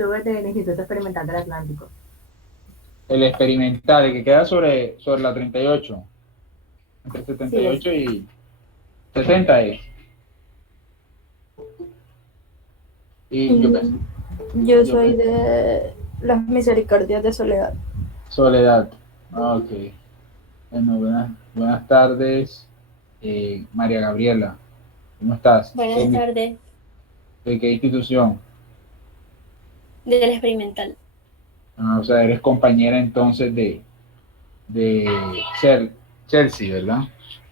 Estuve del Instituto Experimental del Atlántico. El experimental, el que queda sobre la 38, entre Sí, es. 78 y 70 es. Y yo pensé, Yo yo soy pensé, de las misericordias de Soledad. Soledad. Ah, ok. Bueno, buenas tardes, María Gabriela. ¿Cómo estás? Buenas tardes, ¿De qué institución? del experimental. Ah, o sea, eres compañera entonces de Chelsea, ¿verdad?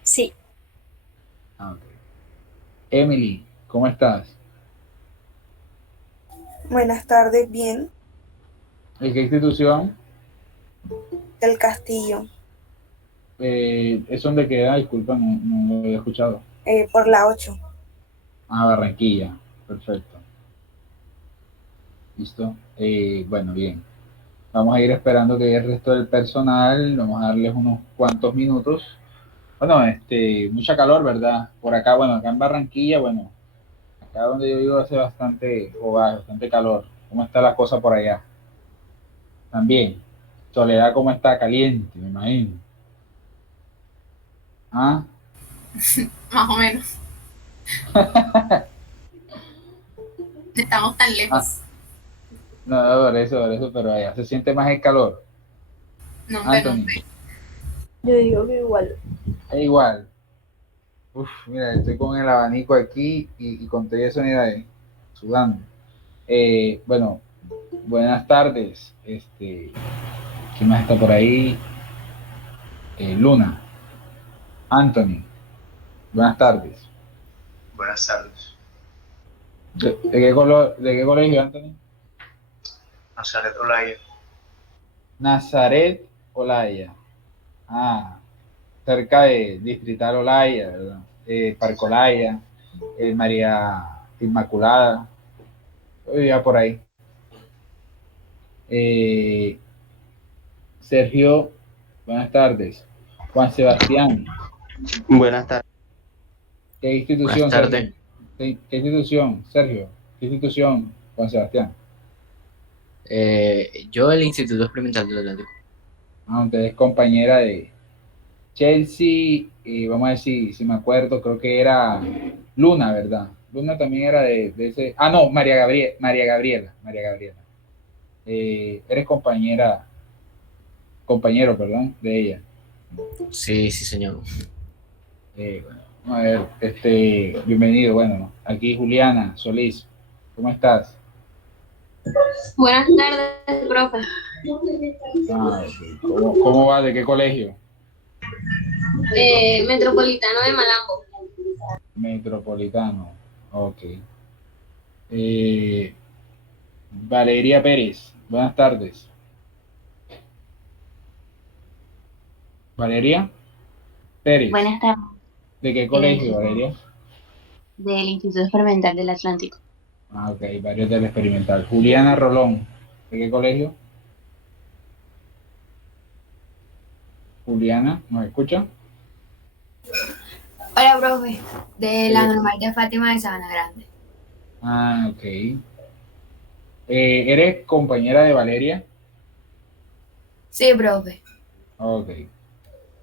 Sí, Ah, ok. Emily, ¿cómo estás? Buenas tardes, bien. ¿De qué institución? Del Castillo, ¿Es donde queda? Disculpa, no lo había escuchado. por la 8. Ah, Barranquilla. Perfecto. Listo. Bueno, bien. Vamos a ir esperando que llegue el resto del personal. Vamos a darles unos cuantos minutos. Bueno, mucha calor, ¿verdad? Por acá, bueno, acá en Barranquilla, bueno, acá donde yo vivo hace bastante calor. ¿Cómo está la cosa por allá? También. Soledad, ¿cómo está? Caliente, me imagino. Ah, Más o menos. Estamos tan ah, lejos. no, por eso, pero allá se siente más el calor. No, hombre, no, Anthony, hombre. Yo digo que igual. es igual. Uf, mira, estoy con el abanico aquí y con todo eso, mira, sudando. Bueno, buenas tardes. ¿Quién más está por ahí? Luna, Anthony, buenas tardes. Buenas tardes. De qué colegio, Anthony? Nazaret Olaya. Nazaret Olaya. Ah, cerca de Distrital Olaya, ¿verdad? Sí, Parque señor. Olaya, María Inmaculada, yo vivía por ahí. Eh, Sergio, buenas tardes. Juan Sebastián, Buenas tardes. ¿qué Buenas institución, Sergio? tardes. ¿Qué institución, Sergio? ¿Qué institución, Juan Sebastián? Yo del Instituto Experimental del Atlántico. Ah, usted es compañera de Chelsea, y vamos a ver si me acuerdo, creo que era Luna, ¿verdad? Luna también era de ese. Ah, no, María Gabriela. Eres compañero, perdón, de ella. Sí, sí, señor. Bueno, vamos a ver, bienvenido. Bueno, aquí Juliana Solís, ¿cómo estás? Buenas tardes, profe. Ah, ok. ¿Cómo va? ¿De qué colegio? Metropolitano de Malambo. Metropolitano. Ok. Eh, Valeria Pérez, buenas tardes. Valeria Pérez, Buenas tardes, ¿de qué eh, colegio, Valeria? del Instituto Experimental del Atlántico. Ah, ok, varios del experimental. Juliana Rolón, ¿de qué colegio? Juliana, ¿nos escucha? Hola, profe. De ¿De la qué? normal de Fátima de Sabana Grande. Ah, ok. ¿Eres compañera de Valeria? Sí, profe. Ok,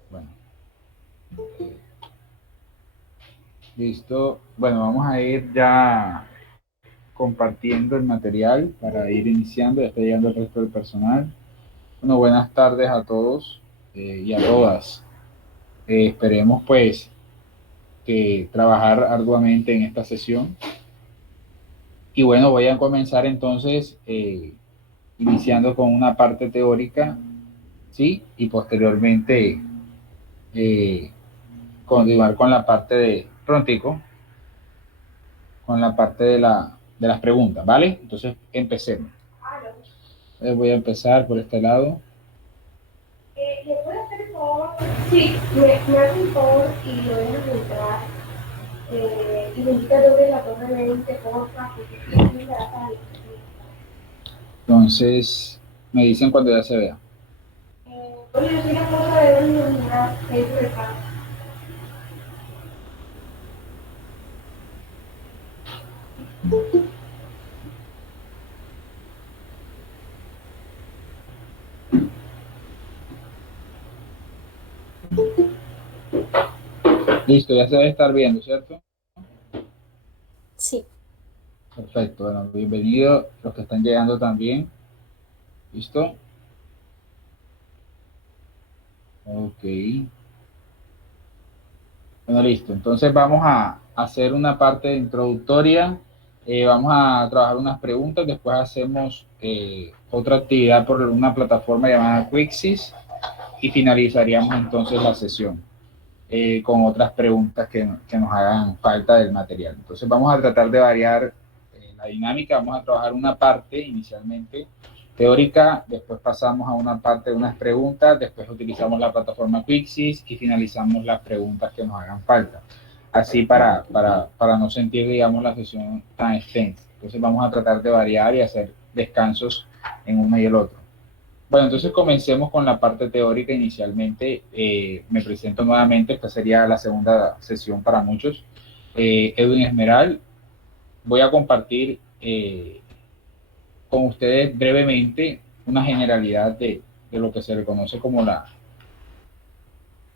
bueno, listo. Bueno, vamos a ir ya compartiendo el material para ir iniciando. Ya está llegando el resto del personal. Bueno, buenas tardes a todos y a todas. Esperemos pues que trabajar arduamente en esta sesión. Y bueno, voy a comenzar entonces iniciando con una parte teórica, ¿sí? Y posteriormente eh, continuar con la parte de, prontico, con la parte de las preguntas, ¿vale? Entonces, empecemos. Voy a empezar por este lado. ¿Le puedo hacer el favor? Sí, me hace un favor y lo dejas entrar. Y me invita a doble la torre 20, porfa, porque estoy embarazada. Entonces, me dicen cuando ya se vea. Oye, yo soy la esposa de una unidad que es de paz. Listo, ya se debe estar viendo, ¿cierto? Sí. Perfecto, bueno, bienvenidos los que están llegando también. ¿Listo? Ok. Bueno, listo. Entonces vamos a hacer una parte introductoria. Vamos a trabajar unas preguntas. Después hacemos otra actividad por una plataforma llamada Quixis y finalizaríamos entonces la sesión con otras preguntas que nos hagan falta del material. Entonces vamos a tratar de variar la dinámica. Vamos a trabajar una parte inicialmente teórica, después pasamos a una parte de unas preguntas, después utilizamos la plataforma Quixis y finalizamos las preguntas que nos hagan falta. Así para no sentir, digamos, la sesión tan extensa. Entonces vamos a tratar de variar y hacer descansos en uno y el otro. Bueno, entonces comencemos con la parte teórica inicialmente. Me presento nuevamente, esta sería la segunda sesión para muchos. Edwin Esmeral, voy a compartir con ustedes brevemente una generalidad de lo que se le conoce como las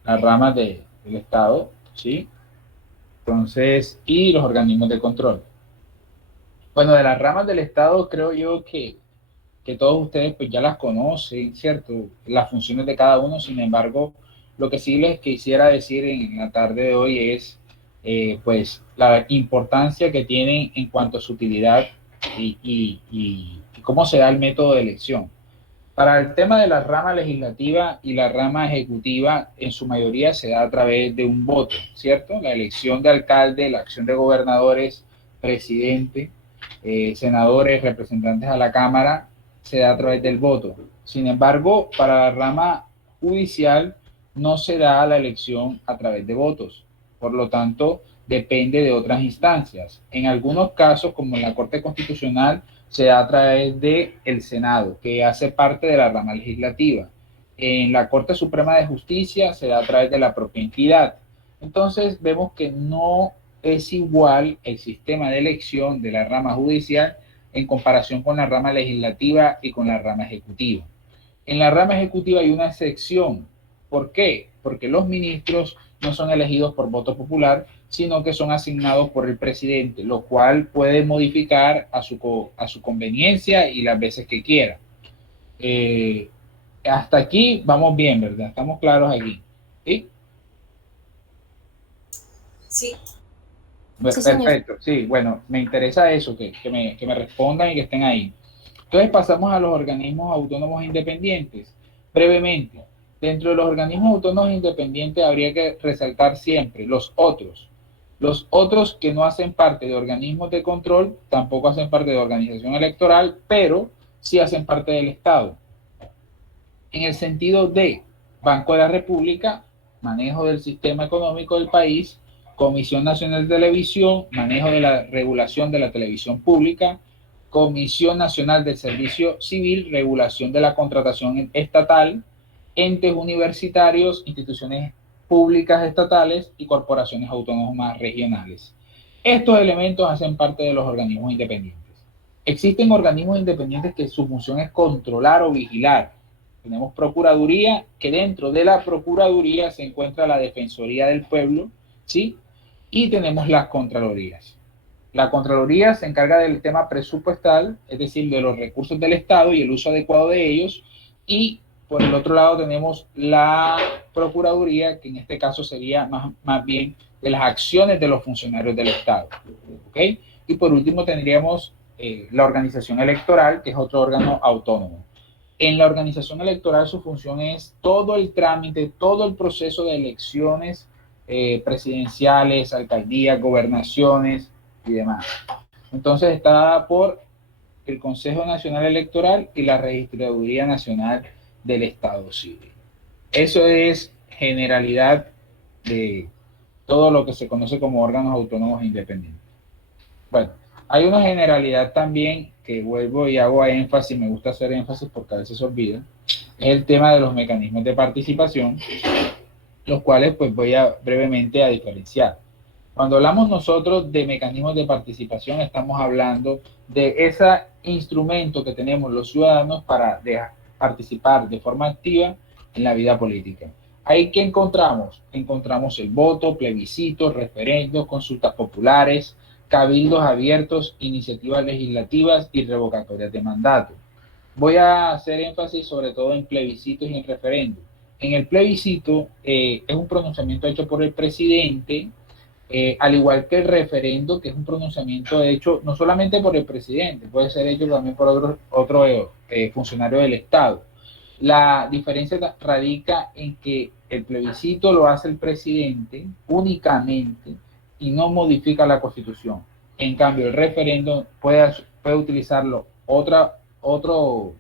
ramas del Estado, ¿sí? Entonces, y los organismos de control. Bueno, de las ramas del Estado creo yo que todos ustedes pues ya las conocen, ¿cierto? Las funciones de cada uno. Sin embargo, lo que sí les quisiera decir en la tarde de hoy es pues la importancia que tienen en cuanto a su utilidad y cómo se da el método de elección. Para el tema de la rama legislativa y la rama ejecutiva, en su mayoría se da a través de un voto, ¿cierto? La elección de alcalde, la acción de gobernadores, presidente, senadores, representantes a la Cámara, se da a través del voto. Sin embargo, para la rama judicial no se da la elección a través de votos. Por lo tanto, depende de otras instancias. En algunos casos, como en la Corte Constitucional, se da a través del Senado, que hace parte de la rama legislativa. En la Corte Suprema de Justicia se da a través de la propia entidad. Entonces, vemos que no es igual el sistema de elección de la rama judicial en comparación con la rama legislativa y con la rama ejecutiva. En la rama ejecutiva hay una excepción. ¿Por qué? Porque los ministros no son elegidos por voto popular, sino que son asignados por el presidente, lo cual puede modificar a su conveniencia y las veces que quiera. Hasta aquí vamos bien, ¿verdad? Estamos claros aquí. ¿Sí? Sí. Sí, señor. Perfecto, sí, bueno, me interesa eso, que me respondan y que estén ahí. Entonces pasamos a los organismos autónomos independientes. Brevemente, dentro de los organismos autónomos independientes habría que resaltar siempre los otros. Los otros que no hacen parte de organismos de control, tampoco hacen parte de organización electoral, pero sí hacen parte del Estado. En el sentido de Banco de la República, manejo del sistema económico del país, Comisión Nacional de Televisión, manejo de la regulación de la televisión pública, Comisión Nacional del Servicio Civil, regulación de la contratación estatal, entes universitarios, instituciones públicas estatales y corporaciones autónomas regionales. Estos elementos hacen parte de los organismos independientes. Existen organismos independientes que su función es controlar o vigilar. Tenemos Procuraduría, que dentro de la Procuraduría se encuentra la Defensoría del Pueblo, ¿sí? Y tenemos las Contralorías. La Contraloría se encarga del tema presupuestal, es decir, de los recursos del Estado y el uso adecuado de ellos. Y por el otro lado tenemos la Procuraduría, que en este caso sería más bien de las acciones de los funcionarios del Estado. ¿Ok? Y por último tendríamos la organización electoral, que es otro órgano autónomo. En la organización electoral su función es todo el trámite, todo el proceso de elecciones presidenciales, alcaldías, gobernaciones y demás. Entonces está dada por el Consejo Nacional Electoral y la Registraduría Nacional del Estado Civil. Eso es generalidad de todo lo que se conoce como órganos autónomos e independientes. Bueno, hay una generalidad también que vuelvo y hago énfasis, me gusta hacer énfasis porque a veces se olvida, es el tema de los mecanismos de participación, los cuales pues voy a brevemente a diferenciar. Cuando hablamos nosotros de mecanismos de participación, estamos hablando de ese instrumento que tenemos los ciudadanos para participar de forma activa en la vida política. ¿Ahí qué encontramos? Encontramos el voto, plebiscitos, referendos, consultas populares, cabildos abiertos, iniciativas legislativas y revocatorias de mandato. Voy a hacer énfasis sobre todo en plebiscitos y en referendos. En el plebiscito es un pronunciamiento hecho por el presidente, al igual que el referendo, que es un pronunciamiento hecho no solamente por el presidente, puede ser hecho también por otro funcionario del Estado. La diferencia radica en que el plebiscito lo hace el presidente únicamente y no modifica la Constitución. En cambio, el referendo puede utilizarlo otro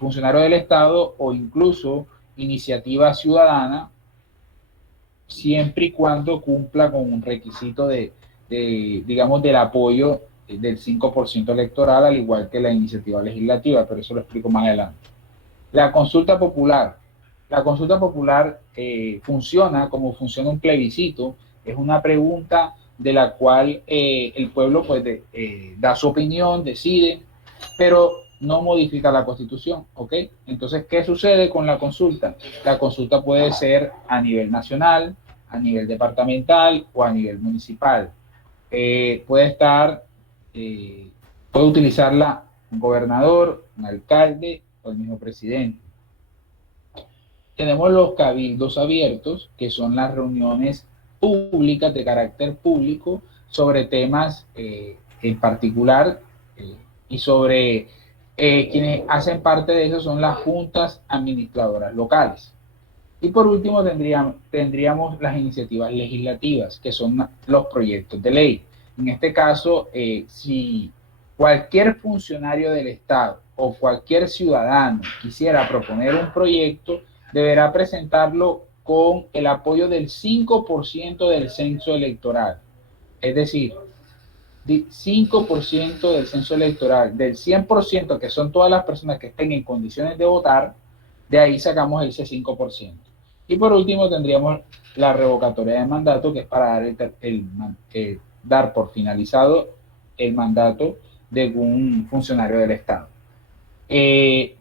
funcionario del Estado o incluso iniciativa ciudadana, siempre y cuando cumpla con un requisito digamos, del apoyo del 5% electoral, al igual que la iniciativa legislativa, pero eso lo explico más adelante. La consulta popular. La consulta popular funciona como funciona un plebiscito, es una pregunta de la cual el pueblo pues, da su opinión, decide, pero no modifica la Constitución, ¿ok? Entonces, ¿qué sucede con la consulta? La consulta puede ser a nivel nacional, a nivel departamental o a nivel municipal. Puede utilizarla un gobernador, un alcalde o el mismo presidente. Tenemos los cabildos abiertos, que son las reuniones públicas de carácter público sobre temas en particular y sobre quienes hacen parte de eso son las juntas administradoras locales. Y por último tendríamos las iniciativas legislativas, que son los proyectos de ley. En este caso, si cualquier funcionario del Estado o cualquier ciudadano quisiera proponer un proyecto, deberá presentarlo con el apoyo del 5% del censo electoral. Es decir, 5% del censo electoral, del 100%, que son todas las personas que estén en condiciones de votar, de ahí sacamos ese 5%. Y por último tendríamos la revocatoria de mandato, que es para dar por finalizado el mandato de un funcionario del Estado.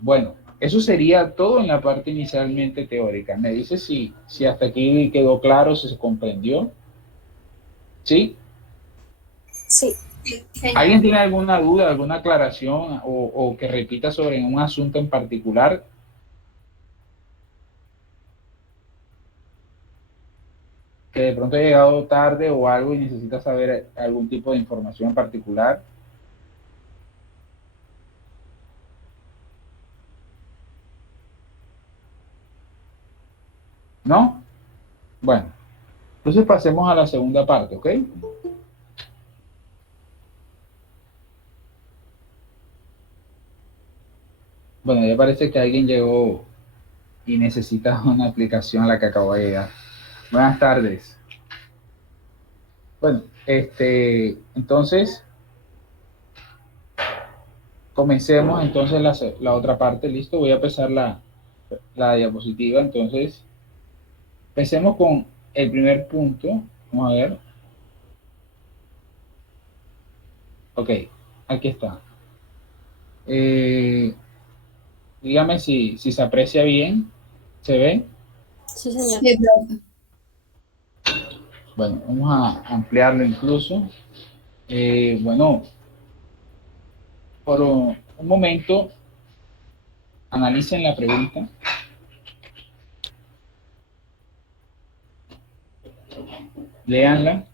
Bueno, eso sería todo en la parte inicialmente teórica. Me dice si hasta aquí quedó claro, si se comprendió. ¿Sí? Sí. Sí, señor. ¿Alguien tiene alguna duda, alguna aclaración o que repita sobre un asunto en particular? Que de pronto ha llegado tarde o algo y necesita saber algún tipo de información en particular. ¿No? Bueno, entonces pasemos a la segunda parte, ¿ok? Bueno, ya parece que alguien llegó y necesita una aplicación a la que acabo de llegar. Buenas tardes. Bueno, entonces, comencemos entonces la otra parte, ¿listo? Voy a empezar la diapositiva, entonces, empecemos con el primer punto. Vamos a ver. Ok, aquí está. Dígame si se aprecia bien, ¿se ve? Sí, señor. Sí, profe. Bueno, vamos a ampliarlo incluso. Bueno, por un momento, analicen la pregunta. Léanla.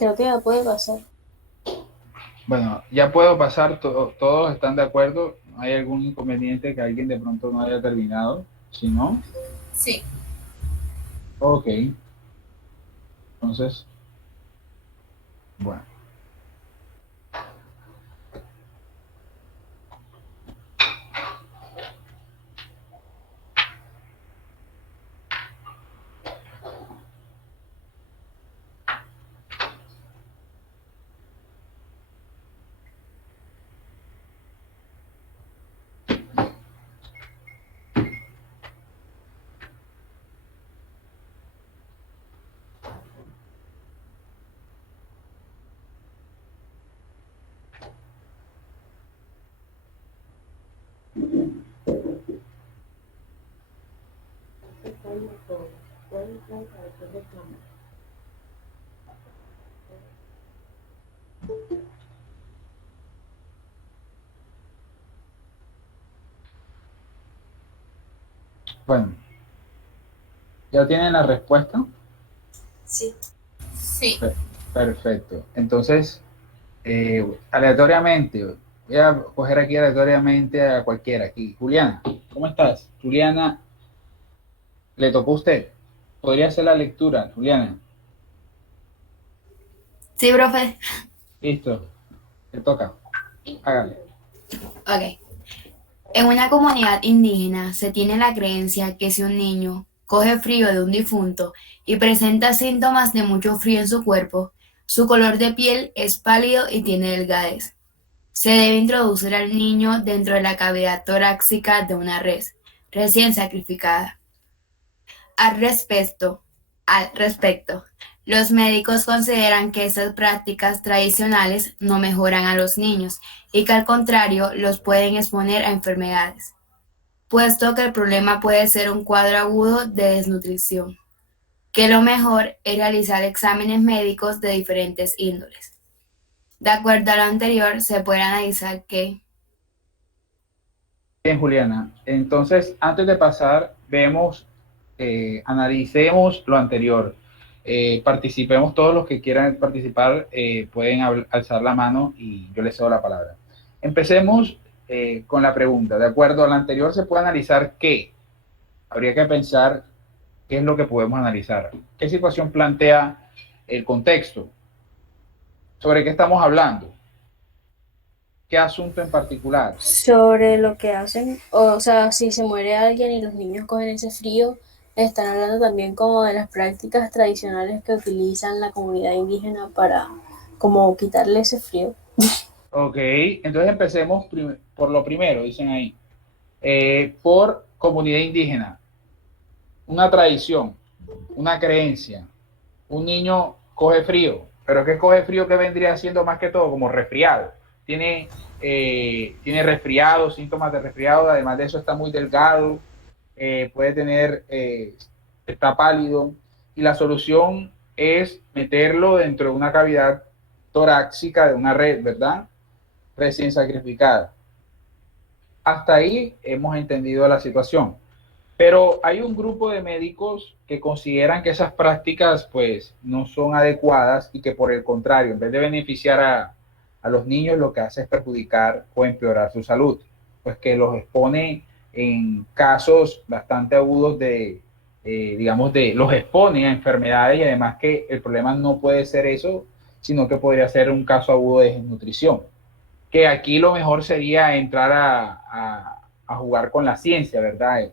Creo que ya puede pasar. Bueno, ya puedo pasar, todos están de acuerdo. ¿No hay algún inconveniente que alguien de pronto no haya terminado? Si no, Sí. ok. Entonces, bueno. Bueno, ¿ya tienen la respuesta? Sí. Sí. Perfecto. Entonces, aleatoriamente, voy a coger aquí aleatoriamente a cualquiera aquí. Juliana, ¿cómo estás? Juliana, le tocó a usted. ¿Podría hacer la lectura, Juliana? Sí, profe. Listo, le toca. Hágale. Ok. En una comunidad indígena se tiene la creencia que si un niño coge frío de un difunto y presenta síntomas de mucho frío en su cuerpo, su color de piel es pálido y tiene delgadez. Se debe introducir al niño dentro de la cavidad torácica de una res recién sacrificada. Al respecto, los médicos consideran que estas prácticas tradicionales no mejoran a los niños y que al contrario los pueden exponer a enfermedades, puesto que el problema puede ser un cuadro agudo de desnutrición, que lo mejor es realizar exámenes médicos de diferentes índoles. De acuerdo a lo anterior, se puede analizar que Bien, Juliana. Entonces, antes de pasar, analicemos lo anterior. Participemos todos los que quieran participar, pueden alzar la mano y yo les cedo la palabra. Empecemos con la pregunta. De acuerdo a lo anterior, ¿se puede analizar qué? Habría que pensar qué es lo que podemos analizar. ¿Qué situación plantea el contexto? ¿Sobre qué estamos hablando? ¿Qué asunto en particular? Sobre lo que hacen, o sea, si se muere alguien y los niños cogen ese frío, están hablando también como de las prácticas tradicionales que utilizan la comunidad indígena para como quitarle ese frío. Ok, entonces empecemos por lo primero, dicen ahí. Por comunidad indígena, una tradición, una creencia. Un niño coge frío, pero ¿qué coge frío que vendría siendo más que todo? Como resfriado. Tiene resfriado, síntomas de resfriado, además de eso está muy delgado, está pálido, y la solución es meterlo dentro de una cavidad torácica de una red, ¿verdad? Recién sacrificada. Hasta ahí hemos entendido la situación. Pero hay un grupo de médicos que consideran que esas prácticas pues no son adecuadas y que por el contrario, en vez de beneficiar a los niños, lo que hace es perjudicar o empeorar su salud, pues que los expone en casos bastante agudos los expone a enfermedades y además que el problema no puede ser eso, sino que podría ser un caso agudo de desnutrición. Que aquí lo mejor sería entrar a jugar con la ciencia, ¿verdad?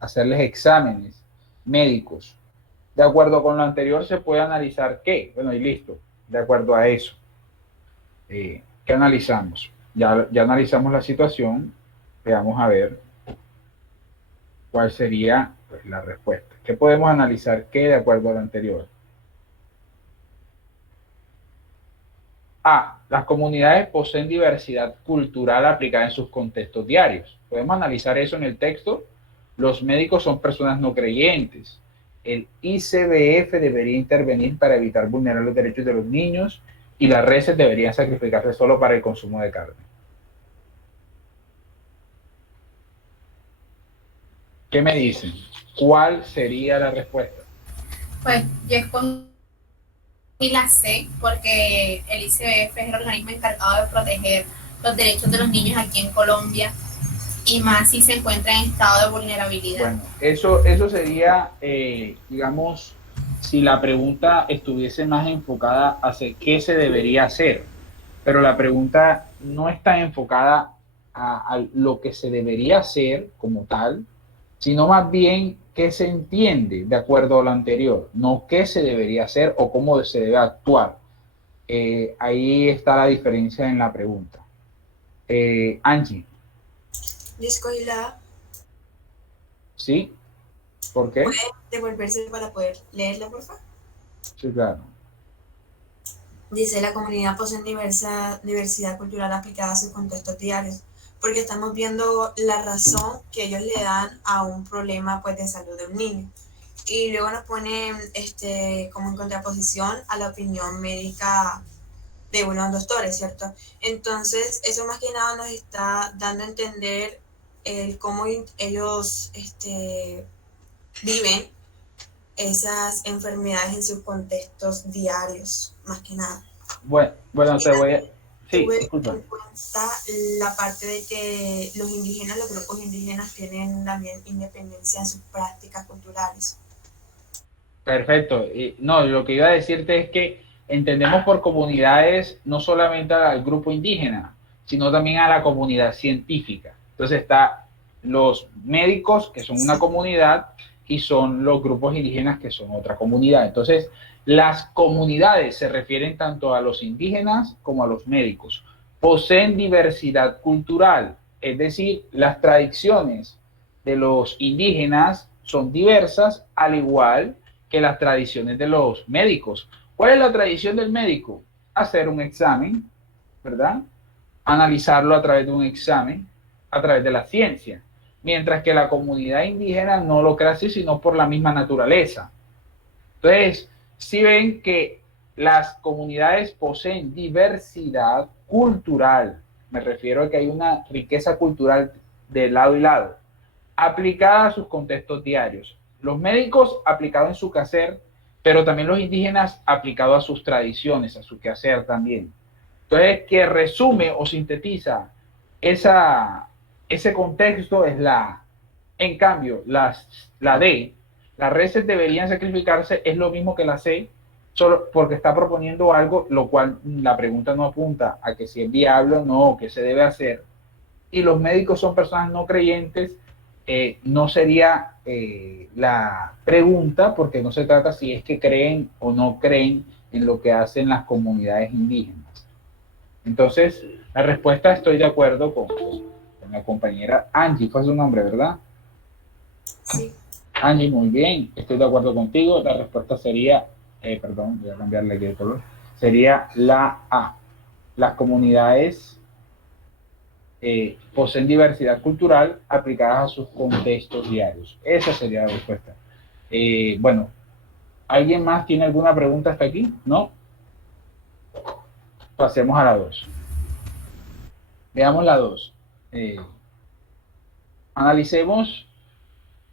Hacerles exámenes médicos. De acuerdo con lo anterior, se puede analizar qué. Bueno, y listo. De acuerdo a eso. ¿Qué analizamos? Ya analizamos la situación. Veamos a ver cuál sería pues, la respuesta. ¿Qué podemos analizar qué de acuerdo a lo anterior? A. Las comunidades poseen diversidad cultural aplicada en sus contextos diarios. Podemos analizar eso en el texto. Los médicos son personas no creyentes. El ICBF debería intervenir para evitar vulnerar los derechos de los niños y las reses deberían sacrificarse solo para el consumo de carne. ¿Qué me dicen? ¿Cuál sería la respuesta? Pues yo escojo Y la sé porque el ICBF es el organismo encargado de proteger los derechos de los niños aquí en Colombia y más si se encuentra en estado de vulnerabilidad. Bueno, eso sería, digamos, si la pregunta estuviese más enfocada hacia qué se debería hacer, pero la pregunta no está enfocada a lo que se debería hacer como tal, sino más bien qué se entiende de acuerdo a lo anterior, no qué se debería hacer o cómo se debe actuar. Ahí está la diferencia en la pregunta. Angie, Yo escogí la A. ¿sí? ¿Por qué? ¿Puede devolverse para poder leerla, por favor? Sí, claro. Dice, la comunidad posee diversidad cultural aplicada a sus contextos diarios, porque estamos viendo la razón que ellos le dan a un problema pues, de salud de un niño. Y luego nos ponen como en contraposición a la opinión médica de unos doctores, ¿cierto? Entonces, eso más que nada nos está dando a entender cómo ellos viven esas enfermedades en sus contextos diarios, más que nada. Bueno, te voy a... Sí, Tuve disculpa. en cuenta la parte de que los indígenas, los grupos indígenas tienen también independencia en sus prácticas culturales. Perfecto. No, lo que iba a decirte es que entendemos por comunidades no solamente al grupo indígena, sino también a la comunidad científica. Entonces está los médicos, que son una comunidad, y son los grupos indígenas, que son otra comunidad. Entonces, las comunidades se refieren tanto a los indígenas como a los médicos. Poseen diversidad cultural, es decir, las tradiciones de los indígenas son diversas, al igual que las tradiciones de los médicos. ¿Cuál es la tradición del médico? Hacer un examen, ¿verdad? Analizarlo a través de un examen, a través de la ciencia. Mientras que la comunidad indígena no lo cree así, sino por la misma naturaleza. Entonces, si ven que las comunidades poseen diversidad cultural, me refiero a que hay una riqueza cultural de lado y lado, aplicada a sus contextos diarios. Los médicos aplicados en su quehacer, pero también los indígenas aplicados a sus tradiciones, a su quehacer también. Entonces, que resume o sintetiza ese contexto es la A. En cambio, la D, las reses deberían sacrificarse, es lo mismo que la C, solo porque está proponiendo algo, lo cual la pregunta no apunta a que si es viable o no, que se debe hacer. Y los médicos son personas no creyentes, no sería la pregunta, porque no se trata si es que creen o no creen en lo que hacen las comunidades indígenas. Entonces, la respuesta estoy de acuerdo con la compañera Angie, fue su nombre, ¿verdad? Sí. Angie, muy bien, estoy de acuerdo contigo. La respuesta sería, perdón, voy a cambiarle aquí el color, sería la A. Las comunidades poseen diversidad cultural aplicadas a sus contextos diarios. Esa sería la respuesta. Bueno, ¿alguien más tiene alguna pregunta hasta aquí? ¿No? Pasemos a la 2. Veamos la 2. Analicemos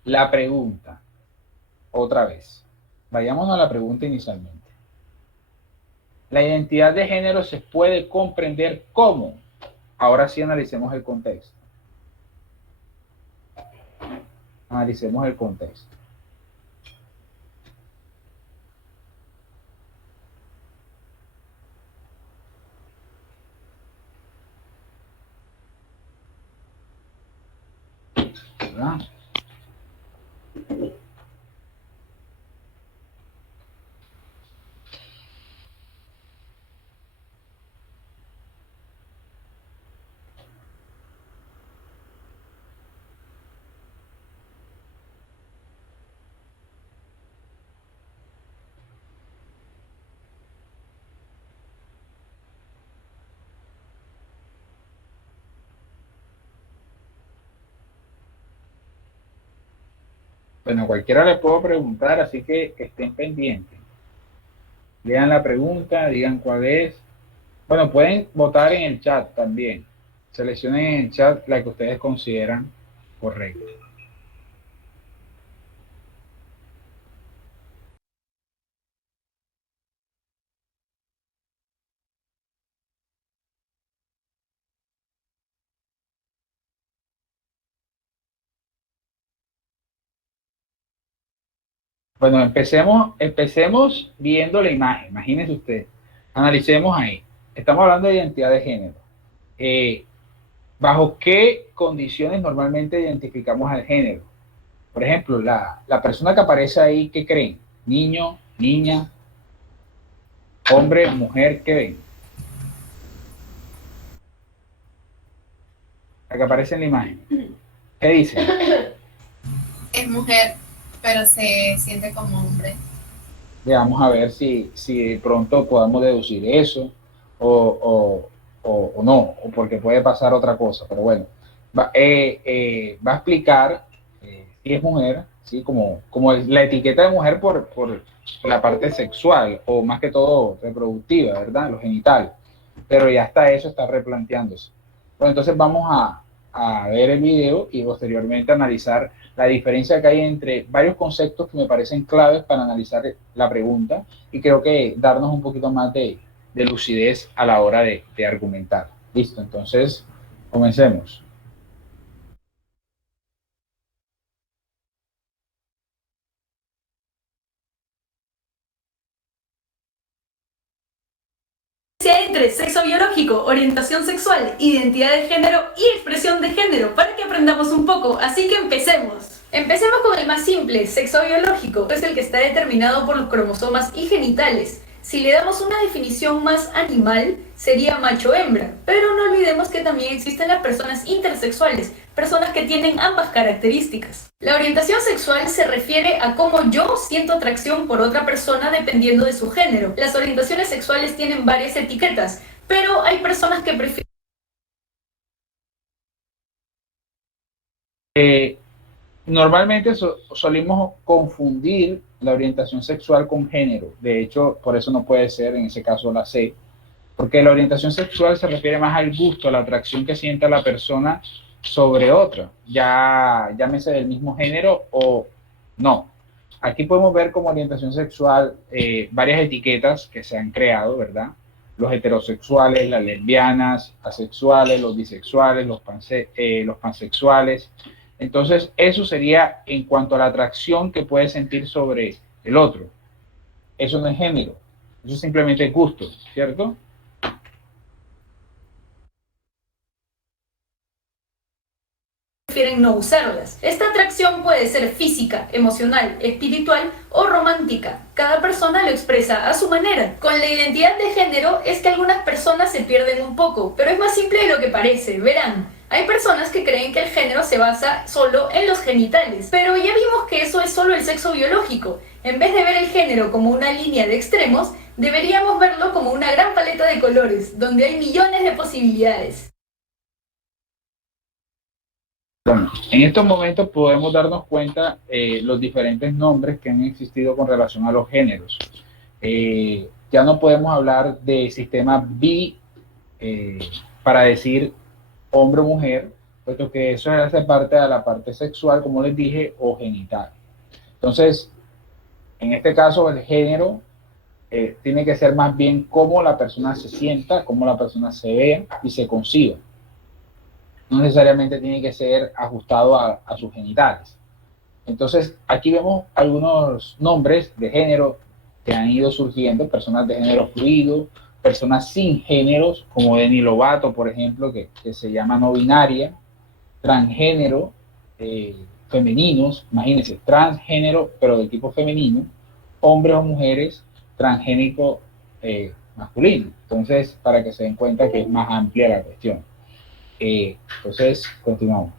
la pregunta otra vez. Vayámonos a la pregunta inicialmente. La identidad de género se puede comprender como. Ahora sí analicemos el contexto. Analicemos el contexto. ¿Verdad? Bueno, cualquiera le puedo preguntar, así que estén pendientes. Lean la pregunta, digan cuál es. Bueno, pueden votar en el chat también. Seleccionen en el chat la que ustedes consideran correcta. Bueno, empecemos viendo la imagen. Imagínense usted. Analicemos ahí. Estamos hablando de identidad de género. ¿Bajo qué condiciones normalmente identificamos al género? Por ejemplo, la persona que aparece ahí, ¿qué creen? Niño, niña, hombre, mujer, ¿qué ven? La que aparece en la imagen. ¿Qué dice? Es mujer, pero se siente como hombre. Vamos a ver si de pronto podamos deducir eso o no, o porque puede pasar otra cosa, pero bueno, va a explicar si es mujer, ¿sí? como la etiqueta de mujer por la parte sexual o más que todo reproductiva, ¿verdad? Los genitales, pero ya está eso, está replanteándose. Bueno, entonces vamos a ver el video y posteriormente analizar la diferencia que hay entre varios conceptos que me parecen claves para analizar la pregunta y creo que darnos un poquito más de lucidez a la hora de argumentar. Listo, entonces comencemos. Entre sexo biológico, orientación sexual, identidad de género y expresión de género para que aprendamos un poco, así que empecemos. Empecemos con el más simple, sexo biológico, es el que está determinado por los cromosomas y genitales. Si le damos una definición más animal, sería macho-hembra, pero no olvidemos que también existen las personas intersexuales, personas que tienen ambas características. La orientación sexual se refiere a cómo yo siento atracción por otra persona dependiendo de su género. Las orientaciones sexuales tienen varias etiquetas, pero hay personas que prefieren... Normalmente solimos confundir la orientación sexual con género. De hecho, por eso no puede ser en ese caso la C, porque la orientación sexual se refiere más al gusto, a la atracción que sienta la persona sobre otra, ya llámese del mismo género o no. Aquí podemos ver como orientación sexual varias etiquetas que se han creado, ¿verdad? Los heterosexuales, las lesbianas, asexuales, los bisexuales, los pansexuales. Entonces, eso sería en cuanto a la atracción que puede sentir sobre el otro. Eso no es género, eso es simplemente gusto, ¿cierto? Prefieren no usarlas. Esta atracción puede ser física, emocional, espiritual o romántica. Cada persona lo expresa a su manera. Con la identidad de género es que algunas personas se pierden un poco, pero es más simple de lo que parece, verán. Hay personas que creen que el género se basa solo en los genitales, pero ya vimos que eso es solo el sexo biológico. En vez de ver el género como una línea de extremos, deberíamos verlo como una gran paleta de colores, donde hay millones de posibilidades. Bueno, en estos momentos podemos darnos cuenta los diferentes nombres que han existido con relación a los géneros. Ya no podemos hablar de sistema bi para decir hombre o mujer, puesto que eso hace parte de la parte sexual, como les dije, o genital. Entonces, en este caso, el género tiene que ser más bien cómo la persona se sienta, cómo la persona se vea y se conciba. No necesariamente tiene que ser ajustado a sus genitales. Entonces, aquí vemos algunos nombres de género que han ido surgiendo, personas de género fluido, personas sin géneros, como Demi Lovato, por ejemplo, que se llama no binaria, transgénero, femeninos, imagínense, transgénero, pero de tipo femenino, hombres o mujeres, transgénico masculino. Entonces, para que se den cuenta que es más amplia la cuestión. Entonces, continuamos.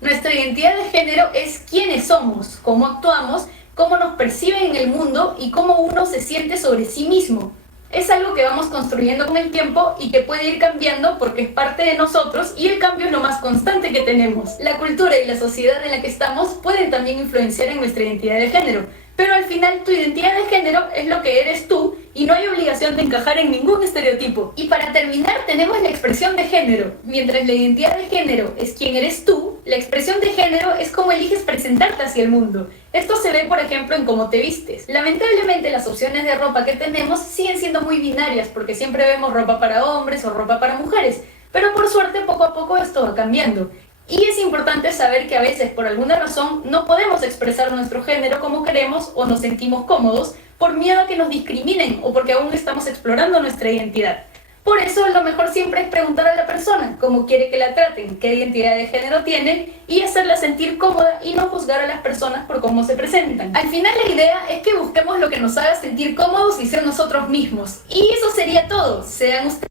Nuestra identidad de género es quiénes somos, cómo actuamos, cómo nos perciben en el mundo y cómo uno se siente sobre sí mismo. Es algo que vamos construyendo con el tiempo y que puede ir cambiando porque es parte de nosotros y el cambio es lo más constante que tenemos. La cultura y la sociedad en la que estamos pueden también influenciar en nuestra identidad de género, pero al final tu identidad de género es lo que eres tú y no hay obligación de encajar en ningún estereotipo. Y para terminar tenemos la expresión de género. Mientras la identidad de género es quién eres tú, la expresión de género es cómo eliges presentarte hacia el mundo. Esto se ve, por ejemplo, en cómo te vistes. Lamentablemente las opciones de ropa que tenemos siguen siendo muy binarias porque siempre vemos ropa para hombres o ropa para mujeres, pero por suerte poco a poco esto va cambiando. Y es importante saber que a veces por alguna razón no podemos expresar nuestro género como queremos o nos sentimos cómodos por miedo a que nos discriminen o porque aún estamos explorando nuestra identidad. Por eso lo mejor siempre es preguntar a la persona cómo quiere que la traten, qué identidad de género tiene y hacerla sentir cómoda y no juzgar a las personas por cómo se presentan. Al final la idea es que busquemos lo que nos haga sentir cómodos y ser nosotros mismos. Y eso sería todo. Sean ustedes.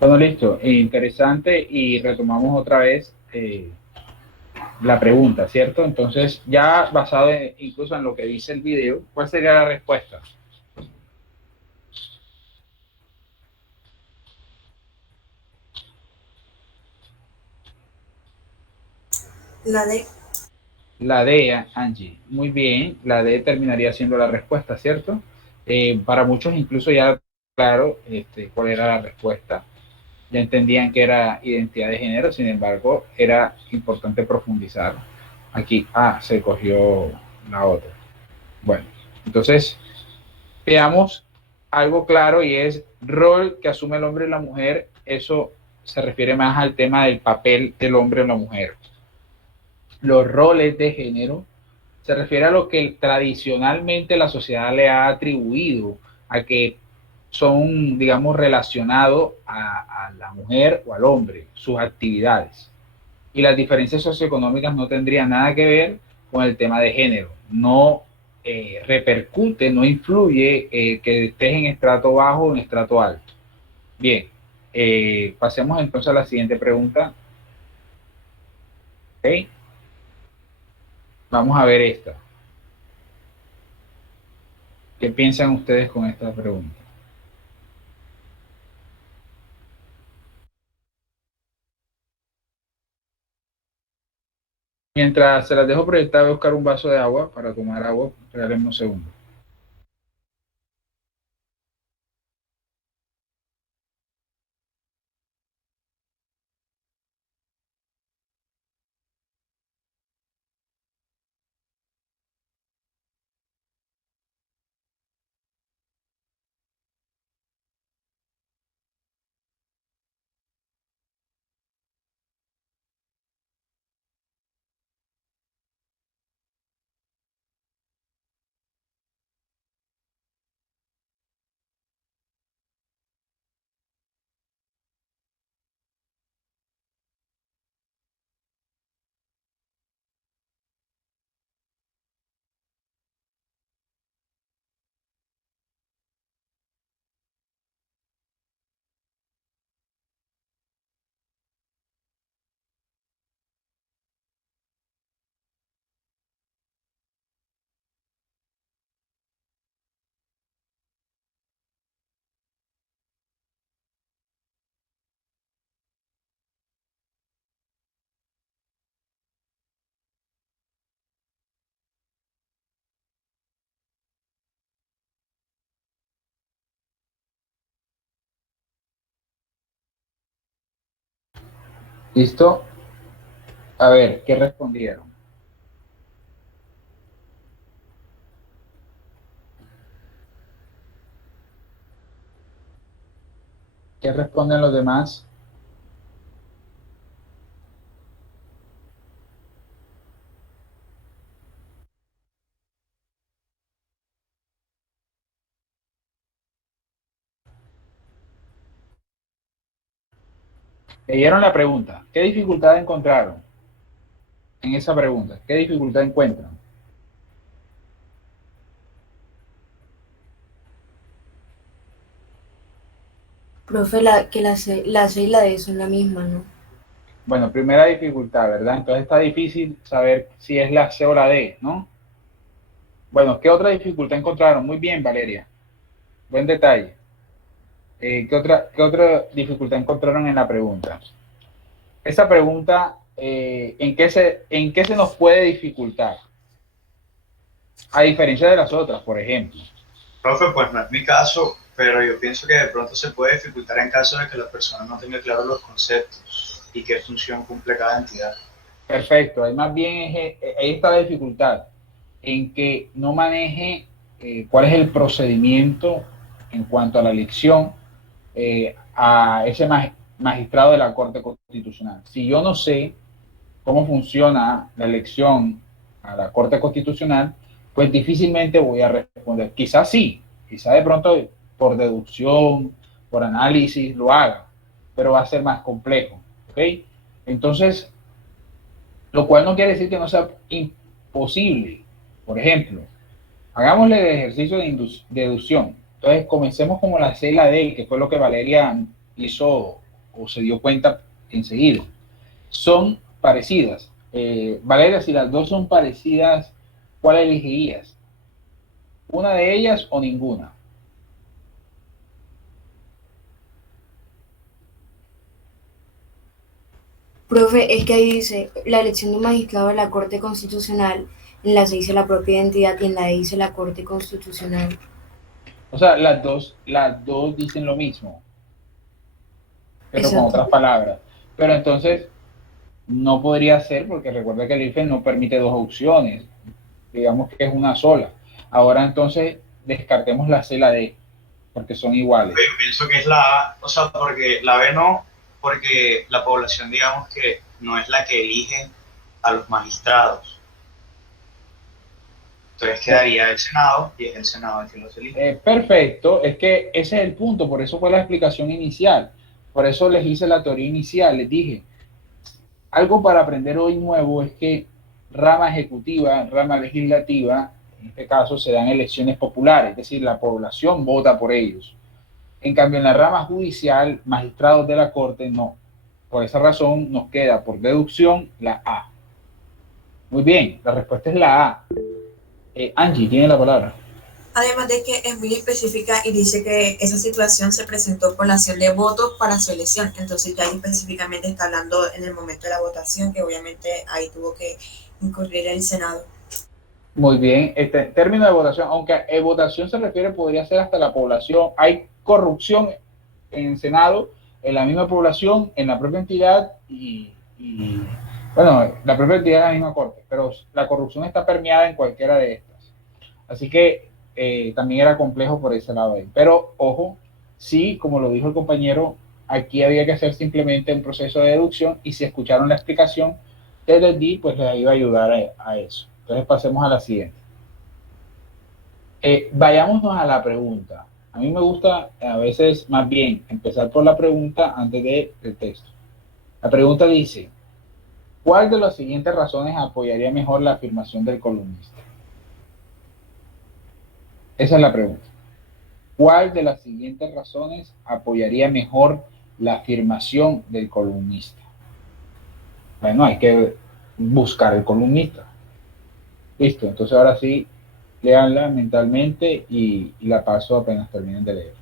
Bueno, listo, interesante y retomamos otra vez la pregunta, ¿cierto? Entonces, ya basado incluso en lo que dice el video, ¿cuál sería la respuesta? La D. La D, Angie. Muy bien, la D terminaría siendo la respuesta, ¿cierto? Para muchos incluso ya claro cuál era la respuesta. Ya entendían que era identidad de género, sin embargo, era importante profundizar. Aquí, se cogió la otra. Bueno, entonces, veamos algo claro y es rol que asume el hombre y la mujer. Eso se refiere más al tema del papel del hombre en la mujer. Los roles de género se refiere a lo que tradicionalmente la sociedad le ha atribuido a que son, digamos, relacionados a la mujer o al hombre, sus actividades. Y las diferencias socioeconómicas no tendrían nada que ver con el tema de género. No repercute, no influye que estés en estrato bajo o en estrato alto. Bien, pasemos entonces a la siguiente pregunta. ¿Okay? Vamos a ver esta. ¿Qué piensan ustedes con esta pregunta? Mientras se las dejo proyectar, voy a buscar un vaso de agua para tomar agua. Espérenme un segundo. ¿Listo? A ver, ¿qué respondieron? ¿Qué responden los demás? Leyeron la pregunta. ¿Qué dificultad encontraron en esa pregunta? ¿Qué dificultad encuentran? Profe, que la C y la D son la misma, ¿no? Bueno, primera dificultad, ¿verdad? Entonces está difícil saber si es la C o la D, ¿no? Bueno, ¿qué otra dificultad encontraron? Muy bien, Valeria. Buen detalle. ¿Qué otra dificultad encontraron en la pregunta? Esa pregunta, ¿en qué se nos puede dificultar? A diferencia de las otras, por ejemplo. Profe, pues no es mi caso, pero yo pienso que de pronto se puede dificultar en caso de que la persona no tenga claros los conceptos y qué función cumple cada entidad. Perfecto, ahí más bien ahí está la dificultad, en que no maneje cuál es el procedimiento en cuanto a la elección a ese magistrado de la Corte Constitucional. Si yo no sé cómo funciona la elección a la Corte Constitucional, pues difícilmente voy a responder. Quizás sí, quizás de pronto por deducción, por análisis lo haga, pero va a ser más complejo, ¿ok? Entonces, lo cual no quiere decir que no sea imposible. Por ejemplo, hagámosle el ejercicio de deducción. Entonces, comencemos como la C y la D, que fue lo que Valeria hizo o se dio cuenta enseguida. Son parecidas. Valeria, si las dos son parecidas, ¿cuál elegirías? ¿Una de ellas o ninguna? Profe, es que ahí dice la elección de un magistrado de la Corte Constitucional, en la C dice la propia entidad y en la D dice la Corte Constitucional. O sea, las dos dicen lo mismo, pero con Exacto. otras palabras. Pero entonces, no podría ser porque recuerda que el IFE no permite dos opciones, digamos que es una sola. Ahora entonces descartemos la C y la D porque son iguales. Yo pienso que es la A, o sea, porque la B no, porque la población, digamos que no es la que elige a los magistrados. Entonces quedaría el Senado y es el Senado el que los elige. Perfecto, es que ese es el punto, por eso fue la explicación inicial, por eso les hice la teoría inicial, les dije, algo para aprender hoy nuevo es que rama ejecutiva, rama legislativa, en este caso se dan elecciones populares, es decir, la población vota por ellos. En cambio, en la rama judicial, magistrados de la Corte no. Por esa razón nos queda por deducción la A. Muy bien, la respuesta es la A. Angie, tiene la palabra. Además de que es muy específica y dice que esa situación se presentó con la acción de votos para su elección. Entonces ya específicamente está hablando en el momento de la votación, que obviamente ahí tuvo que incurrir el Senado. Muy bien, este término de votación, aunque votación se refiere, podría ser hasta la población. Hay corrupción en el Senado, en la misma población, en la propia entidad y bueno, la propia entidad es la misma corte, pero la corrupción está permeada en cualquiera de estas. Así que también era complejo por ese lado ahí. Pero ojo, sí, como lo dijo el compañero, aquí había que hacer simplemente un proceso de deducción y si escucharon la explicación que les di, pues les iba a ayudar a eso. Entonces pasemos a la siguiente. Vayámonos a la pregunta. A mí me gusta a veces más bien empezar por la pregunta antes del texto. La pregunta dice, ¿cuál de las siguientes razones apoyaría mejor la afirmación del columnista? Esa es la pregunta. ¿Cuál de las siguientes razones apoyaría mejor la afirmación del columnista? Bueno, hay que buscar el columnista. Listo, entonces ahora sí, léanla mentalmente y la paso apenas terminen de leer.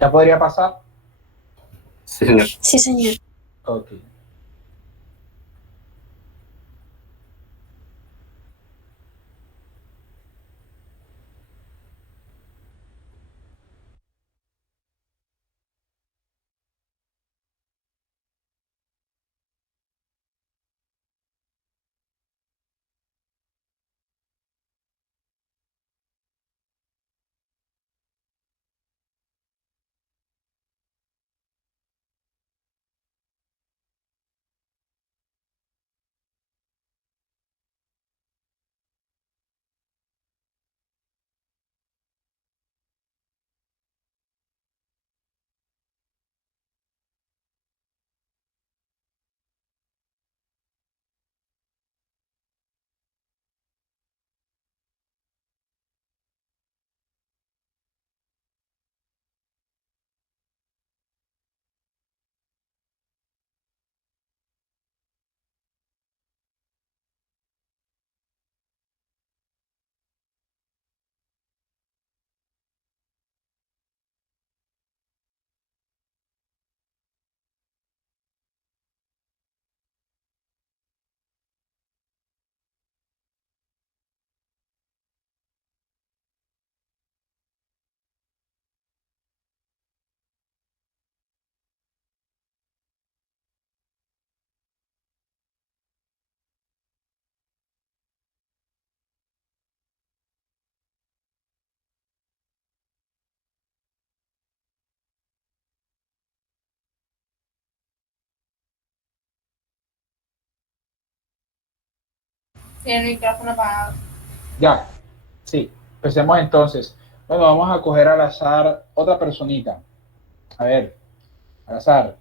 ¿Ya podría pasar? Sí, señor. Sí, señor. Ok. Tiene el micrófono apagado. Ya, sí. Empecemos entonces. Bueno, vamos a coger al azar otra personita. A ver, al azar.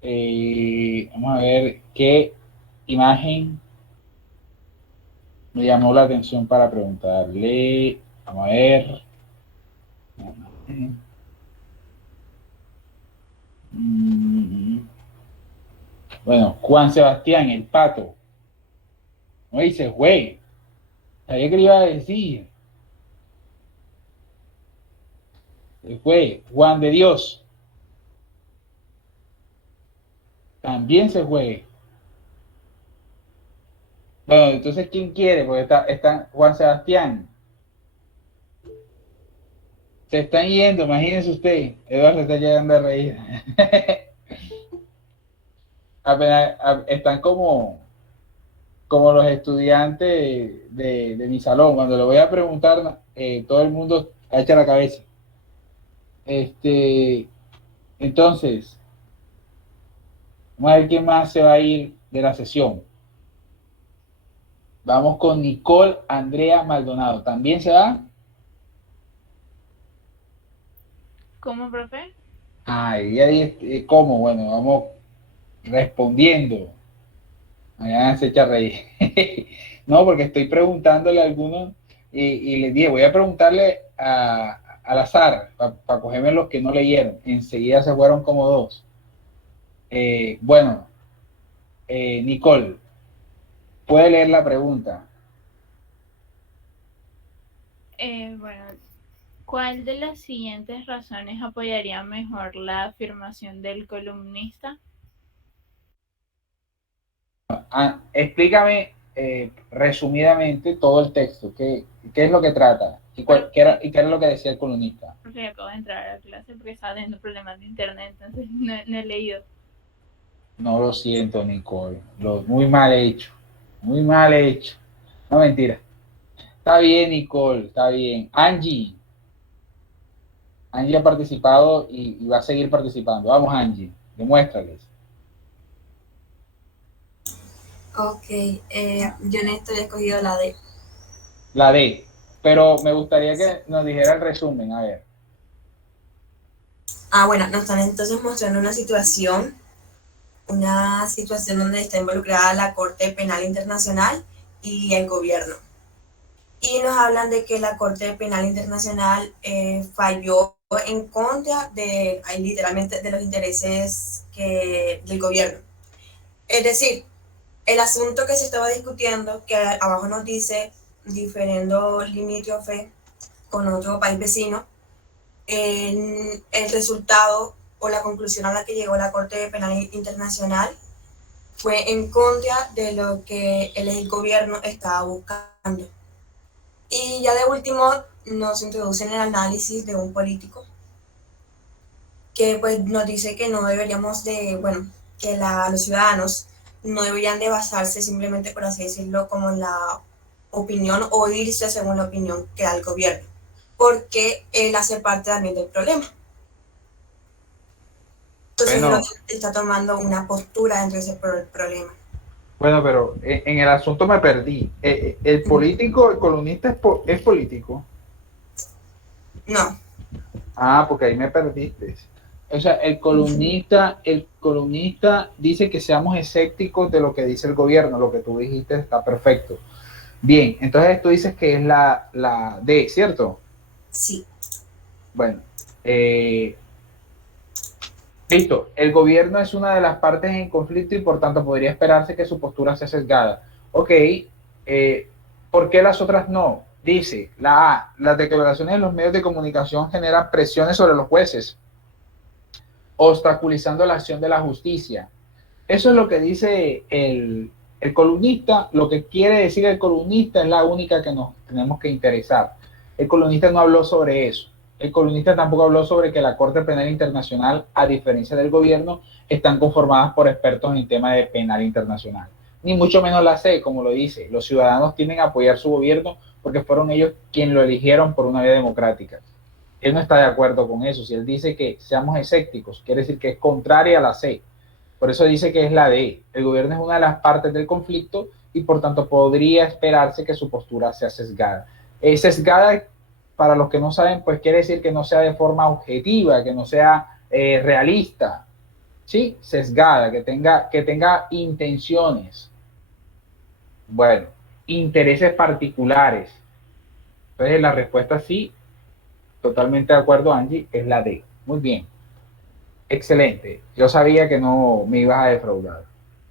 Vamos a ver qué imagen me llamó la atención para preguntarle. Vamos a ver. Bueno, Juan Sebastián, el pato. No dice, güey. Sabía que le iba a decir. Fue Juan de Dios. También se fue. Bueno, entonces, ¿quién quiere? Porque está Juan Sebastián. Se están yendo, imagínense usted. Eduardo se está llegando a reír. Apenas, están como los estudiantes de mi salón. Cuando le voy a preguntar, todo el mundo echa la cabeza. Entonces, vamos a ver quién más se va a ir de la sesión. Vamos con Nicole Andrea Maldonado. ¿También se va? ¿Cómo, profe? Ahí, ¿cómo? Bueno, vamos respondiendo. Allá se echa a reír. No, porque estoy preguntándole a algunos y les dije, voy a preguntarle al azar para cogerme los que no leyeron. Enseguida se fueron como dos. Bueno, Nicole, ¿puede leer la pregunta? Bueno, ¿cuál de las siguientes razones apoyaría mejor la afirmación del columnista? Explícame resumidamente todo el texto. ¿Qué es lo que trata? ¿Y qué era lo que decía el columnista? Porque acabo de entrar a la clase porque estaba teniendo problemas de internet, entonces no he leído. No, lo siento, Nicole. Muy mal hecho. Muy mal hecho. No, mentira. Está bien, Nicole. Está bien. Angie. Angie ha participado y va a seguir participando. Vamos, Angie. Demuéstrales. Ok, yo, Néstor, he escogido la D. La D. Pero me gustaría que nos dijera el resumen. A ver. Bueno, nos están entonces mostrando una situación donde está involucrada la Corte Penal Internacional y el gobierno. Y nos hablan de que la Corte Penal Internacional falló en contra literalmente de los intereses del gobierno. Es decir, el asunto que se estaba discutiendo, que abajo nos dice diferendo limítrofe con otro país vecino, el resultado o la conclusión a la que llegó la Corte Penal Internacional fue en contra de lo que el gobierno estaba buscando. Y ya de último nos introducen el análisis de un político que pues nos dice que no deberíamos de, bueno, que los ciudadanos no deberían de basarse simplemente, por así decirlo, como en la opinión o irse según la opinión que da el gobierno, porque él hace parte también del problema. Entonces Bueno, él está tomando una postura dentro de ese problema. bueno, pero en el asunto me perdí. ¿El político, el columnista es político? No. Ah, porque ahí me perdiste. O sea, el columnista dice que seamos escépticos de lo que dice el gobierno. Lo que tú dijiste está perfecto. Bien, entonces tú dices que es la D, ¿cierto? Sí. Bueno, listo. El gobierno es una de las partes en conflicto y por tanto podría esperarse que su postura sea sesgada. Ok, ¿por qué las otras no? Dice la A, las declaraciones de los medios de comunicación generan presiones sobre los jueces, obstaculizando la acción de la justicia. Eso es lo que dice el columnista. Lo que quiere decir el columnista es la única que nos tenemos que interesar. El columnista no habló sobre eso. El columnista tampoco habló sobre que la Corte Penal Internacional, a diferencia del gobierno, están conformadas por expertos en tema de penal internacional. Ni mucho menos la C, como lo dice. Los ciudadanos tienen a apoyar su gobierno porque fueron ellos quienes lo eligieron por una vía democrática. Él no está de acuerdo con eso. Si él dice que seamos escépticos, quiere decir que es contraria a la C. Por eso dice que es la D. El gobierno es una de las partes del conflicto y por tanto podría esperarse que su postura sea sesgada. Sesgada, para los que no saben, pues quiere decir que no sea de forma objetiva, que no sea realista, ¿sí? Sesgada, que tenga intenciones. Bueno, intereses particulares. Entonces la respuesta sí, totalmente de acuerdo, Angie, es la D. Muy bien. Excelente. Yo sabía que no me ibas a defraudar.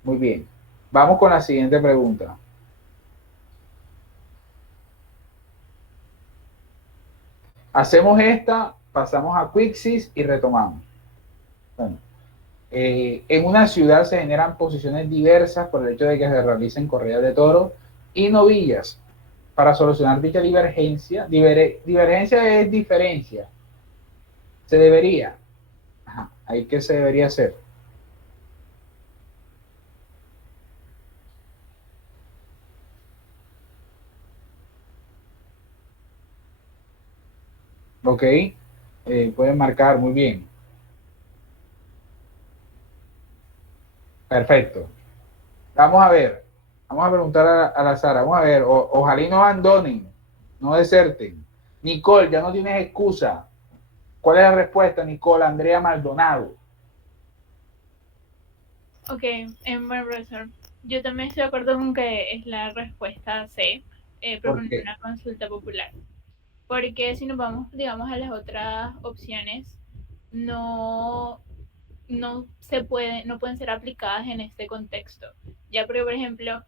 Muy bien. Vamos con la siguiente pregunta. Hacemos esta, pasamos a Quixis y retomamos. Bueno, en una ciudad se generan posiciones diversas por el hecho de que se realicen corridas de toros y novillas. Para solucionar dicha divergencia, divergencia es diferencia. Se debería. Ajá, ahí qué se debería hacer. Ok, pueden marcar muy bien. Perfecto. Vamos a ver. Vamos a preguntar a la Sara. Vamos a ver. Ojalá y no abandonen. No deserten. Nicole, ya no tienes excusa. ¿Cuál es la respuesta, Nicole? Andrea Maldonado. Ok, bueno, profesor, yo también estoy de acuerdo con que es la respuesta C, proponer una consulta popular. Porque si nos vamos, digamos, a las otras opciones, no pueden ser aplicadas en este contexto. Ya, pero por ejemplo,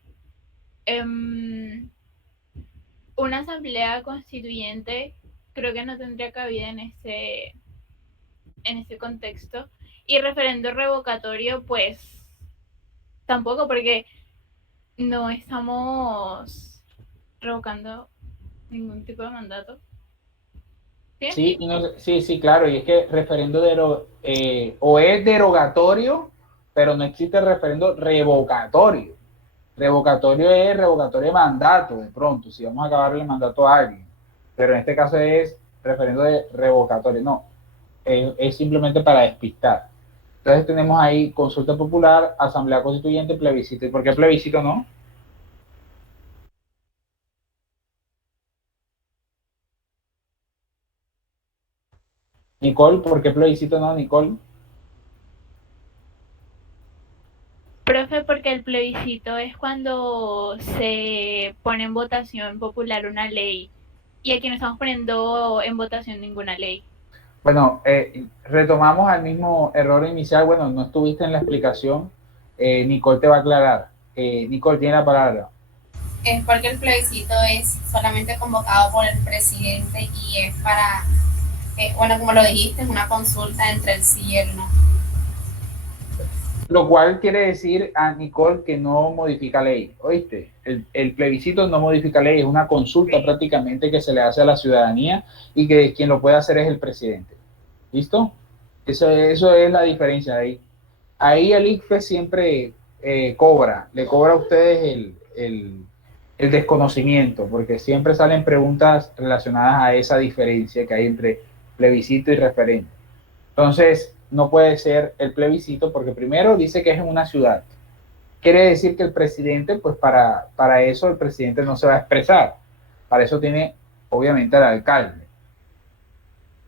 una asamblea constituyente creo que no tendría cabida en ese contexto. Y referendo revocatorio, pues tampoco, porque no estamos revocando ningún tipo de mandato. ¿Sí? Sí, claro, y es que referendo o es derogatorio, pero no existe referendo revocatorio. Revocatorio es revocatorio de mandato, de pronto, si vamos a acabarle el mandato a alguien, pero en este caso es referendo de revocatorio, no, es simplemente para despistar. Entonces tenemos ahí consulta popular, asamblea constituyente, plebiscito. ¿Y por qué plebiscito no? Nicole, ¿por qué plebiscito no, Nicole? Profe, porque el plebiscito es cuando se pone en votación popular una ley y aquí no estamos poniendo en votación ninguna ley. Bueno, retomamos al mismo error inicial. Bueno, no estuviste en la explicación. Nicole te va a aclarar. Nicole tiene la palabra. Es porque el plebiscito es solamente convocado por el presidente y es para bueno, como lo dijiste, es una consulta entre el sí y el no. Lo cual quiere decir a Nicole que no modifica ley, ¿oíste? El plebiscito no modifica ley, es una consulta prácticamente que se le hace a la ciudadanía y que quien lo puede hacer es el presidente. ¿Listo? Eso es la diferencia ahí. Ahí el ICFE siempre le cobra a ustedes el desconocimiento, porque siempre salen preguntas relacionadas a esa diferencia que hay entre plebiscito y referéndum. Entonces, no puede ser el plebiscito porque primero dice que es en una ciudad. Quiere decir que el presidente, pues para eso el presidente no se va a expresar. Para eso tiene, obviamente, al alcalde.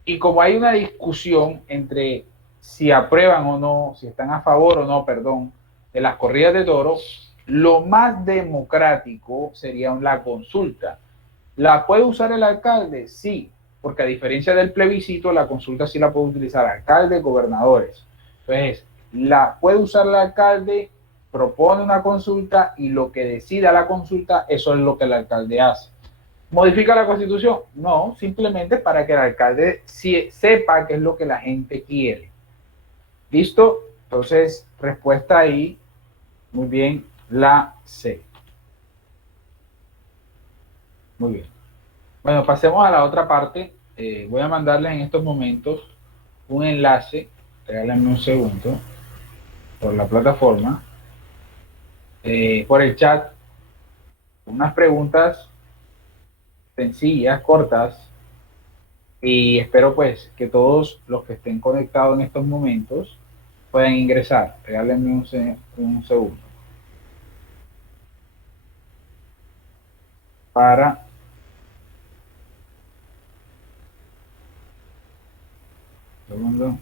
Y como hay una discusión entre si aprueban o no, si están a favor o no, perdón, de las corridas de toros, lo más democrático sería la consulta. ¿La puede usar el alcalde? Sí, porque a diferencia del plebiscito, la consulta sí la puede utilizar alcalde, gobernadores. Entonces, la puede usar el alcalde, propone una consulta y lo que decida la consulta, eso es lo que el alcalde hace. ¿Modifica la Constitución? No, simplemente para que el alcalde sepa qué es lo que la gente quiere. ¿Listo? Entonces, respuesta ahí, muy bien, la C. Muy bien. Bueno, pasemos a la otra parte. Voy a mandarles en estos momentos un enlace, regálenme un segundo, por la plataforma, por el chat, unas preguntas sencillas, cortas, y espero pues que todos los que estén conectados en estos momentos puedan ingresar. Regálenme un segundo para segundo.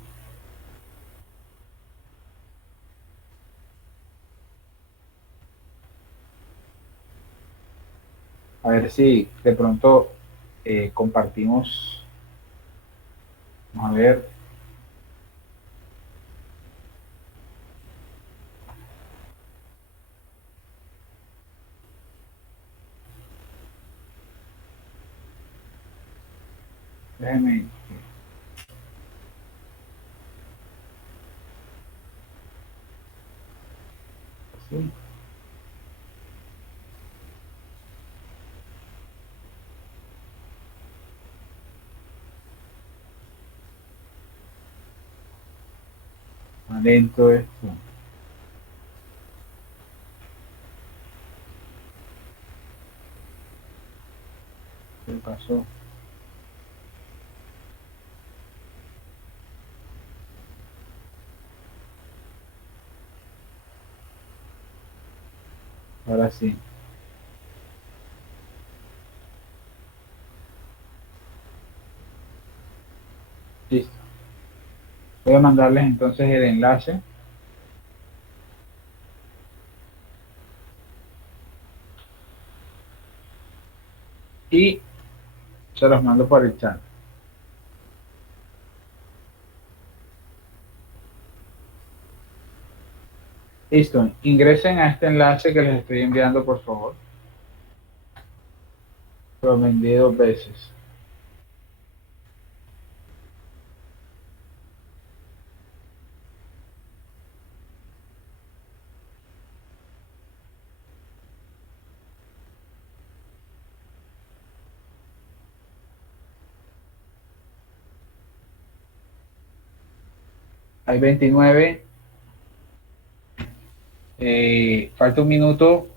A ver si de pronto compartimos. Vamos a ver. Déjenme. ¿Sí? Lento esto. ¿Qué pasó? Ahora sí. Listo. Voy a mandarles entonces el enlace. Y se los mando por el chat. Listo. Ingresen a este enlace que les estoy enviando, por favor. Lo envié 2 veces. Hay 29. Falta un minuto.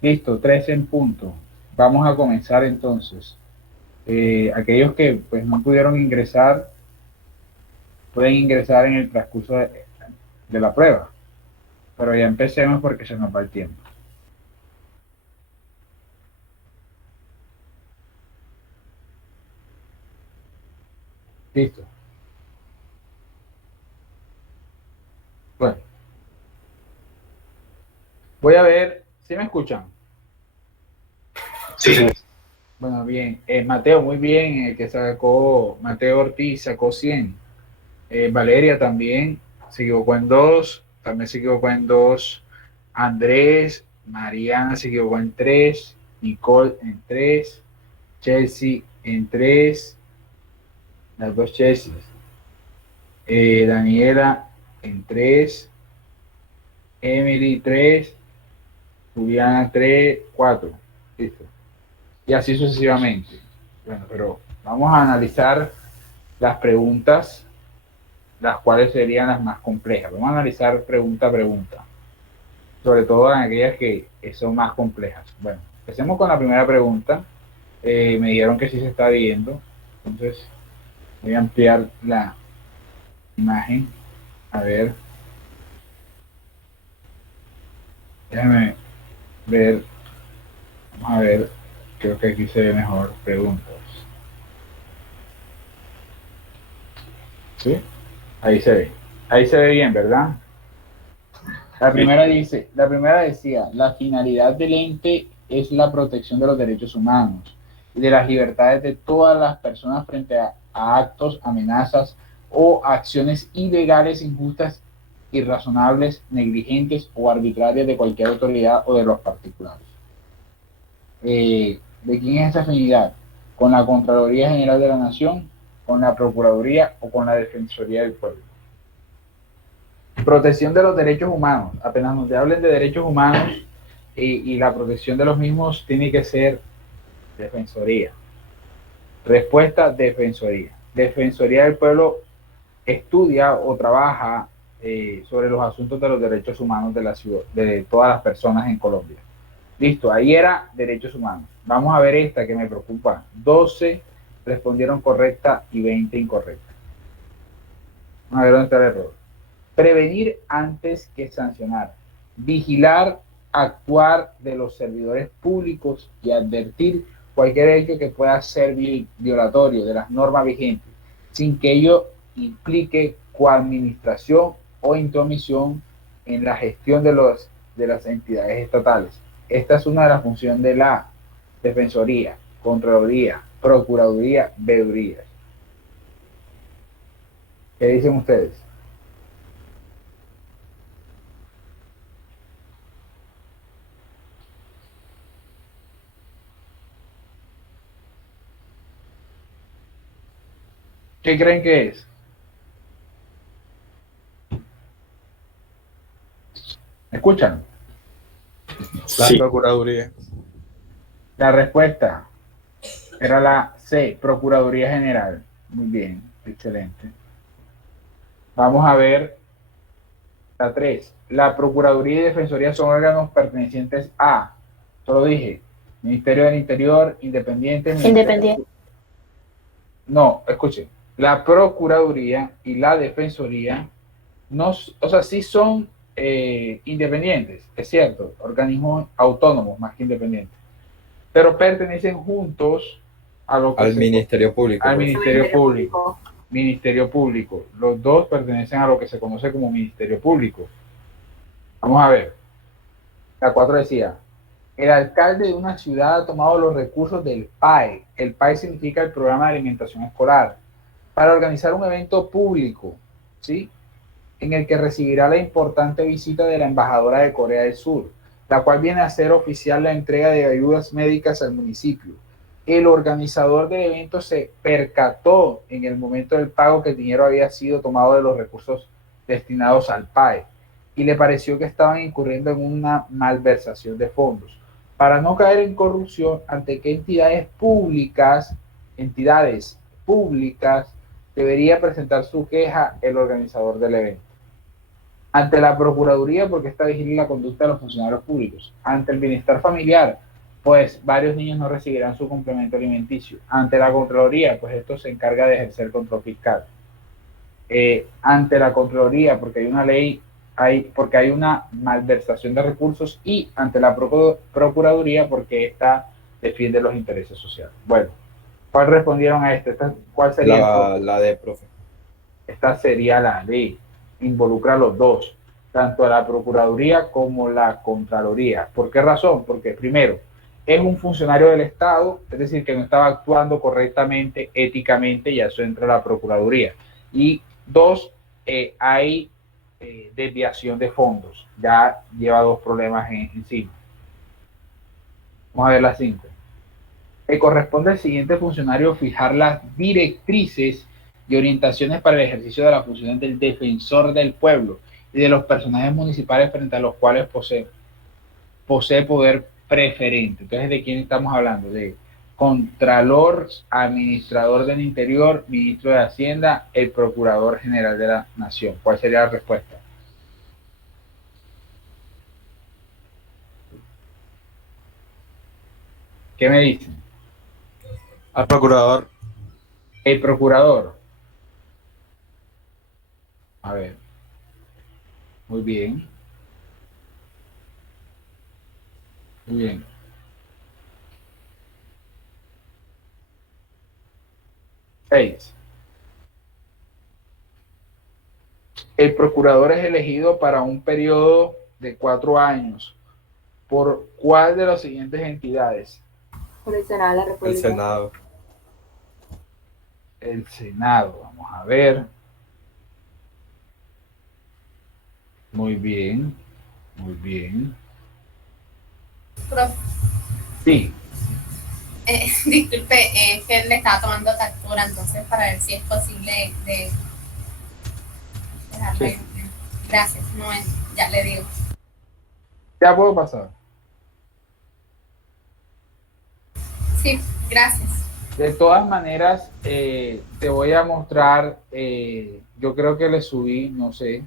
Listo, 13 en punto. Vamos a comenzar entonces. Aquellos que pues no pudieron ingresar, pueden ingresar en el transcurso de la prueba. Pero ya empecemos porque se nos va el tiempo. Listo. Bueno. Voy a ver si me escuchan. Sí. Bueno, bien. Mateo, muy bien. El que sacó, Mateo Ortiz sacó 100. Valeria también se equivocó en 2. También se equivocó en 2. Andrés, Mariana se equivocó en 3. Nicole en 3. Chelsea en 3, las dos Chelseas. Daniela en 3, Emily 3, Juliana 3, 4. Listo. Y así sucesivamente. Bueno, pero vamos a analizar las preguntas, las cuales serían las más complejas. Vamos a analizar pregunta a pregunta, sobre todo en aquellas que son más complejas. Bueno, empecemos con la primera pregunta. Me dijeron que sí se está viendo, entonces voy a ampliar la imagen. A ver, déjame ver. Vamos a ver, creo que aquí se ve mejor. Preguntas. ¿Sí? Ahí se ve bien, ¿verdad? La primera decía, la finalidad del ente es la protección de los derechos humanos y de las libertades de todas las personas frente a actos, amenazas o acciones ilegales, injustas, irrazonables, negligentes o arbitrarias de cualquier autoridad o de los particulares. ¿De quién es esa afinidad? ¿Con la Contraloría General de la Nación, con la Procuraduría o con la Defensoría del Pueblo? Protección de los derechos humanos. Apenas nos hablen de derechos humanos y la protección de los mismos, tiene que ser Defensoría. Respuesta, Defensoría. Defensoría del Pueblo estudia o trabaja sobre los asuntos de los derechos humanos de la ciudad, de todas las personas en Colombia. Listo, ahí era derechos humanos. Vamos a ver esta que me preocupa. 12 respondieron correcta y 20 incorrecta. Vamos a ver dónde está el error. Prevenir antes que sancionar. Vigilar, actuar de los servidores públicos y advertir cualquier hecho que pueda ser violatorio de las normas vigentes, sin que ello implique coadministración o intromisión en la gestión de las entidades estatales. Esta es una de las funciones de la Defensoría, Contraloría, Procuraduría, Veedurías. ¿Qué dicen ustedes? ¿Qué creen que es? ¿Me escuchan? La Procuraduría. La respuesta era la C, Procuraduría General. Muy bien, excelente. Vamos a ver la 3. La Procuraduría y Defensoría son órganos pertenecientes a, solo dije, Ministerio del Interior, independiente. Independiente. No, escuchen. La Procuraduría y la Defensoría, no, o sea, sí son independientes, es cierto, organismos autónomos más que independientes, pero pertenecen juntos a lo que al Ministerio Público. Al Ministerio Público. Ministerio Público. Los dos pertenecen a lo que se conoce como Ministerio Público. Vamos a ver. La 4 decía, el alcalde de una ciudad ha tomado los recursos del PAE. El PAE significa el Programa de Alimentación Escolar, para organizar un evento público, ¿sí?, en el que recibirá la importante visita de la embajadora de Corea del Sur, la cual viene a hacer oficial la entrega de ayudas médicas al municipio. El organizador del evento se percató en el momento del pago que el dinero había sido tomado de los recursos destinados al PAE y le pareció que estaban incurriendo en una malversación de fondos. Para no caer en corrupción, ante qué entidades públicas debería presentar su queja el organizador del evento. Ante la Procuraduría, porque esta vigila la conducta de los funcionarios públicos. Ante el bienestar familiar, pues varios niños no recibirán su complemento alimenticio. Ante la Contraloría, pues esto se encarga de ejercer control fiscal. Ante la Contraloría, porque hay una ley, porque hay una malversación de recursos, y ante la Procuraduría, porque esta defiende los intereses sociales. Bueno, ¿cuál respondieron a esta? ¿Cuál sería? La D, profe. Esta sería la D. Involucra a los dos, tanto a la Procuraduría como la Contraloría. ¿Por qué razón? Porque primero, es un funcionario del Estado, es decir, que no estaba actuando correctamente, éticamente, y a eso entra la Procuraduría. Y dos, hay desviación de fondos. Ya lleva dos problemas encima. Vamos a ver las 5. Le corresponde al siguiente funcionario fijar las directrices y orientaciones para el ejercicio de las funciones del defensor del pueblo y de los personajes municipales frente a los cuales posee poder preferente. Entonces, ¿de quién estamos hablando? De Contralor, Administrador del Interior, Ministro de Hacienda, el Procurador General de la Nación. ¿Cuál sería la respuesta? ¿Qué me dicen? Al procurador. El Procurador. A ver. Muy bien. Muy bien. Seis. El procurador es elegido para un periodo de 4 años. ¿Por cuál de las siguientes entidades? Por el Senado de la República. El Senado. El Senado. Vamos a ver. Muy bien. Muy bien. Profe, Sí. disculpe, es que le estaba tomando captura, entonces para ver si es posible de dejarle. Sí. Gracias, un momento, ya le digo. Ya puedo pasar. Sí, gracias. De todas maneras, te voy a mostrar, yo creo que le subí, no sé,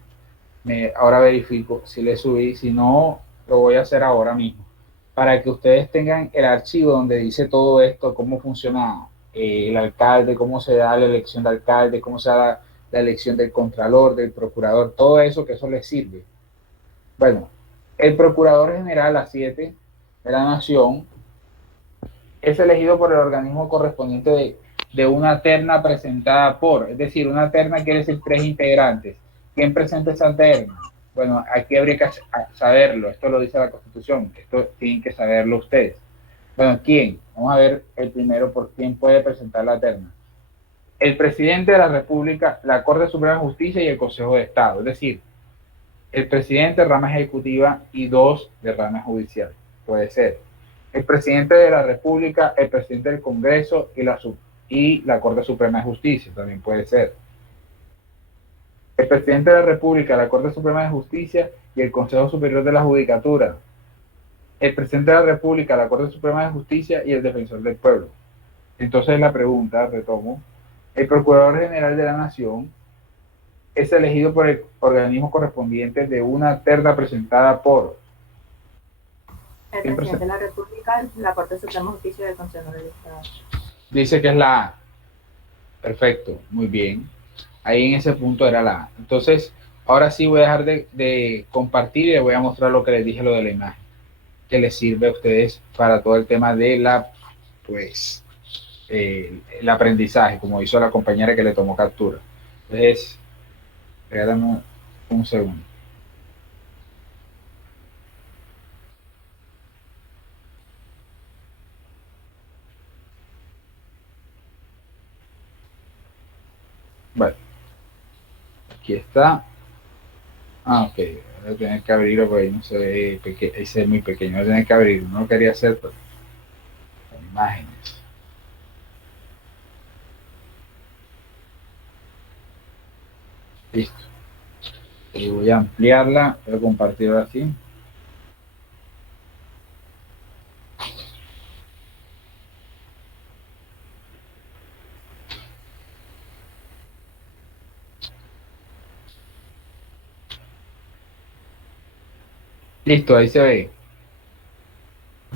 ahora verifico si le subí, si no, lo voy a hacer ahora mismo, para que ustedes tengan el archivo donde dice todo esto, cómo funciona el alcalde, cómo se da la elección de alcalde, cómo se da la elección del contralor, del procurador, todo eso, que eso les sirve. Bueno, el Procurador General, la 7 de la Nación, es elegido por el organismo correspondiente de una terna presentada por, es decir, una terna quiere decir 3 integrantes. ¿Quién presenta esa terna? Bueno, aquí habría que saberlo, esto lo dice la Constitución, esto tienen que saberlo ustedes. Bueno, ¿quién? Vamos a ver el primero por quién puede presentar la terna. El presidente de la República, la Corte Suprema de Justicia y el Consejo de Estado, es decir, el presidente de rama ejecutiva y 2 de rama judicial, puede ser. El presidente de la República, el presidente del Congreso y la Corte Suprema de Justicia, también puede ser. El presidente de la República, la Corte Suprema de Justicia y el Consejo Superior de la Judicatura. El presidente de la República, la Corte Suprema de Justicia y el Defensor del Pueblo. Entonces la pregunta, retomo, el Procurador General de la Nación es elegido por el organismo correspondiente de una terna presentada por el presidente de la República, la Corte Suprema de Justicia y el Consejo del Estado. Dice que es la A. Perfecto, muy bien. Ahí en ese punto era la A. Entonces, ahora sí voy a dejar de compartir y les voy a mostrar lo que les dije, lo de la imagen, que les sirve a ustedes para todo el tema de la, pues, el aprendizaje, como hizo la compañera que le tomó captura. Entonces, regálame un segundo. Vale. Aquí está. Ah, ok. Voy a tener que abrirlo porque ahí no se ve pequeño. Ahí se ve muy pequeño. Voy a tener que abrirlo. No lo quería hacer, pero imágenes. Listo. Y voy a ampliarla. Voy a compartirla así. Listo, ahí se ve.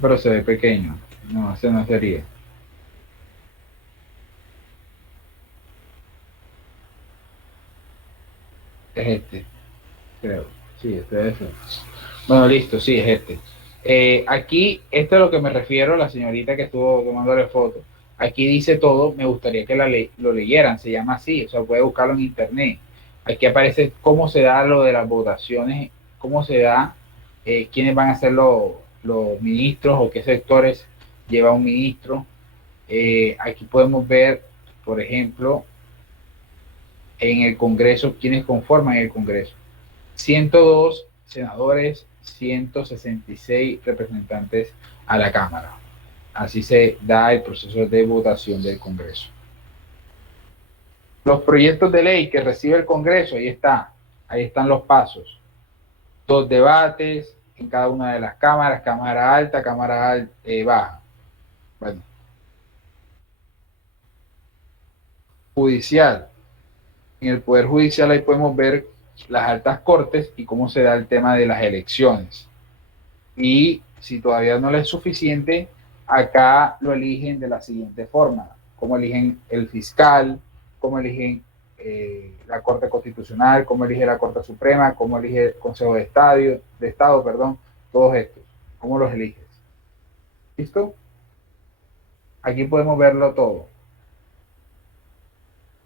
Pero se ve pequeño. No, ese no sería. Es este. Creo. Sí, este es este. Bueno, listo, sí, es este. Aquí, esto es a lo que me refiero, la señorita que estuvo tomándole foto. Aquí dice todo, me gustaría que lo leyeran, se llama así, o sea, puede buscarlo en internet. Aquí aparece cómo se da lo de las votaciones, cómo se da, quiénes van a ser los ministros o qué sectores lleva un ministro. Aquí podemos ver, por ejemplo, en el Congreso, quiénes conforman el Congreso. 102 senadores, 166 representantes a la Cámara. Así se da el proceso de votación del Congreso. Los proyectos de ley que recibe el Congreso, ahí están los pasos. 2 debates en cada una de las cámaras, cámara alta, cámara baja. Bueno. Judicial. En el Poder Judicial ahí podemos ver las altas cortes y cómo se da el tema de las elecciones. Y si todavía no les es suficiente, acá lo eligen de la siguiente forma. Cómo eligen el fiscal, cómo eligen la Corte Constitucional, cómo elige la Corte Suprema, cómo elige el Consejo de Estado, todos estos. ¿Cómo los eliges? ¿Listo? Aquí podemos verlo todo.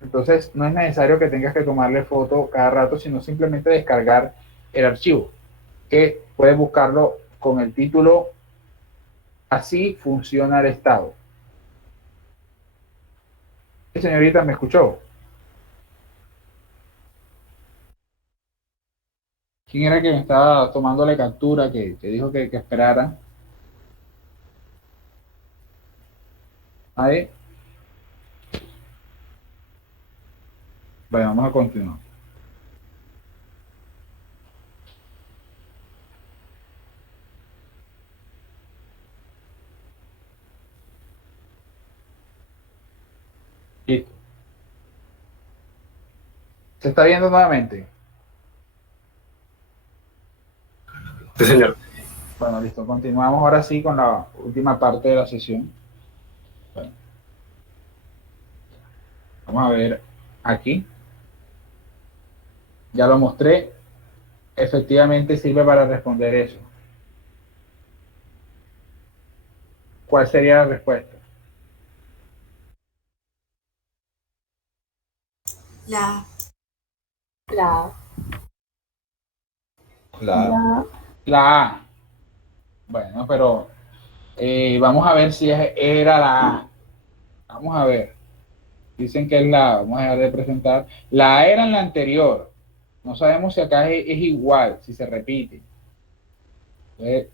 Entonces, no es necesario que tengas que tomarle foto cada rato, sino simplemente descargar el archivo, que puedes buscarlo con el título "Así funciona el Estado". Señorita, ¿me escuchó? ¿Quién era que me estaba tomándole captura, que dijo que esperara? ¿Nadie? Bueno, vamos a continuar. Listo. ¿Se está viendo nuevamente? Sí, señor. Bueno, listo. Continuamos ahora sí con la última parte de la sesión. Bueno. Vamos a ver aquí. Ya lo mostré. Efectivamente sirve para responder eso. ¿Cuál sería la respuesta? La A. Bueno, pero vamos a ver si era la A. Vamos a ver. Dicen que es la A. Vamos a dejar de presentar. La A era en la anterior. No sabemos si acá es igual, si se repite.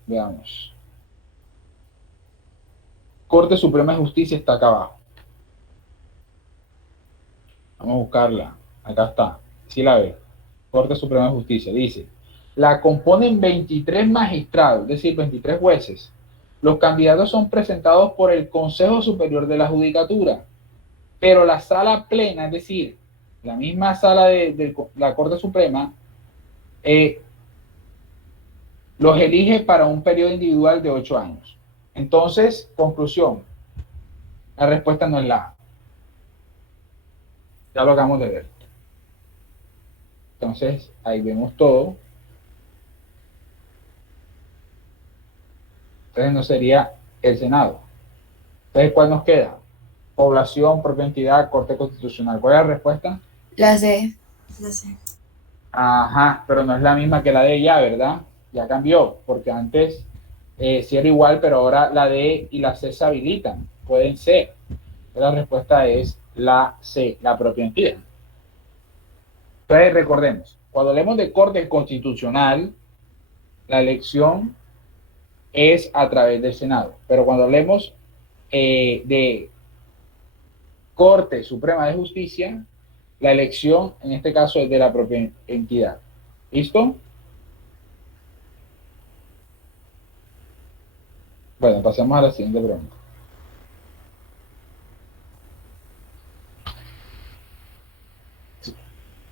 Veamos. Corte Suprema de Justicia está acá abajo. Vamos a buscarla. Acá está. Sí la ve. Corte Suprema de Justicia. Dice: la componen 23 magistrados, es decir, 23 jueces. Los candidatos son presentados por el Consejo Superior de la Judicatura, pero la sala plena, es decir, la misma sala de la Corte Suprema, los elige para un periodo individual de 8 años. Entonces, conclusión, la respuesta no es la A. Ya lo acabamos de ver. Entonces, ahí vemos todo. Entonces no sería el Senado. Entonces, ¿cuál nos queda? Población, propia entidad, Corte Constitucional. ¿Cuál es la respuesta? La C. Ajá, pero no es la misma que la D ya, ¿verdad? Ya cambió, porque antes sí era igual, pero ahora la D y la C se habilitan. Pueden ser. La respuesta es la C, la propia entidad. Entonces, recordemos, cuando hablemos de Corte Constitucional, la elección es a través del Senado. Pero cuando hablemos de Corte Suprema de Justicia, la elección, en este caso, es de la propia entidad. ¿Listo? Bueno, pasemos a la siguiente pregunta.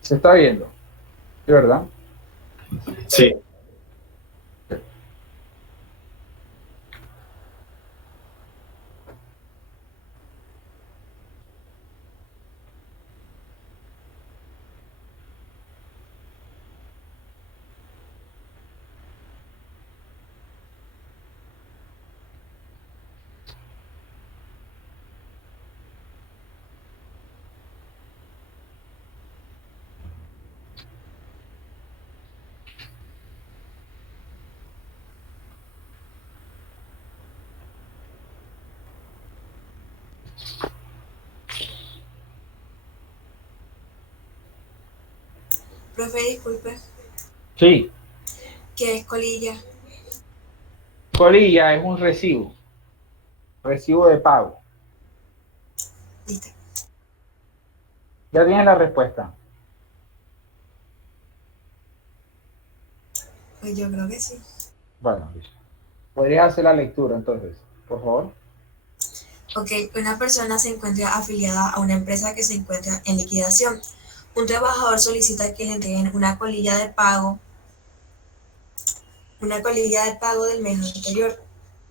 ¿Se está viendo? ¿Sí, verdad? Sí. Profe, disculpe. Sí. ¿Qué es colilla? Colilla es un recibo. Recibo de pago. Listo. Ya tienes la respuesta. Pues yo creo que sí. Bueno, listo. ¿Podrías hacer la lectura entonces, por favor? Ok, una persona se encuentra afiliada a una empresa que se encuentra en liquidación. Un trabajador solicita que le entreguen una colilla de pago del mes anterior.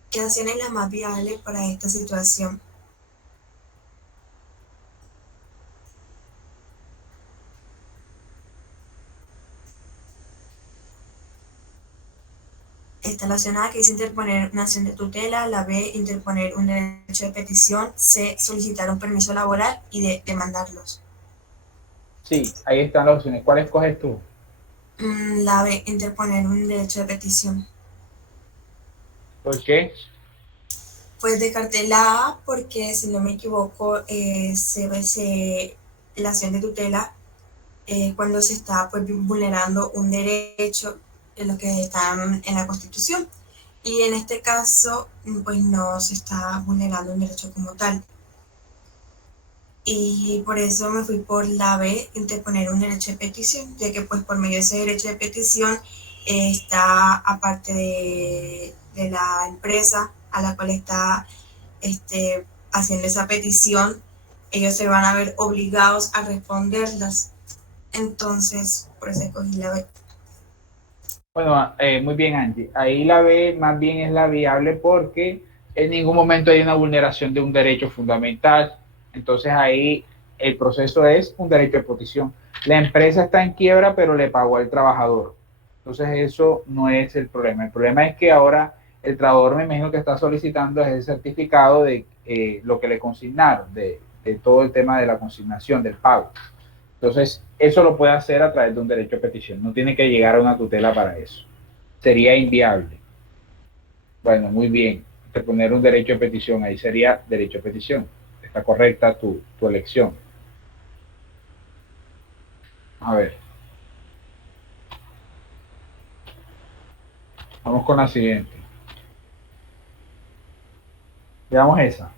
¿Qué acción es la más viable para esta situación? Está la opción A, que es interponer una acción de tutela, la B, interponer un derecho de petición, C, solicitar un permiso laboral y D, demandarlos. Sí, ahí están las opciones. ¿Cuál escoges tú? La B, interponer un derecho de petición. ¿Por qué? Pues descarté la A porque, si no me equivoco, la acción de tutela cuando se está pues vulnerando un derecho de los que están en la Constitución. Y en este caso, pues no se está vulnerando un derecho como tal. Y por eso me fui por la B, interponer un derecho de petición, ya que pues por medio de ese derecho de petición está, aparte de la empresa a la cual está haciendo esa petición, ellos se van a ver obligados a responderlas. Entonces, por eso escogí la B. Bueno, muy bien, Angie. Ahí la B más bien es la viable porque en ningún momento hay una vulneración de un derecho fundamental. Entonces ahí el proceso es un derecho de petición. La empresa está en quiebra, pero le pagó al trabajador. Entonces eso no es el problema. El problema es que ahora el trabajador, me imagino que está solicitando es el certificado de lo que le consignaron, de todo el tema de la consignación, del pago. Entonces, eso lo puede hacer a través de un derecho de petición. No tiene que llegar a una tutela para eso. Sería inviable. Bueno, muy bien. De poner un derecho de petición, ahí sería derecho de petición. Está correcta tu elección. A ver. Vamos con la siguiente. Veamos esa.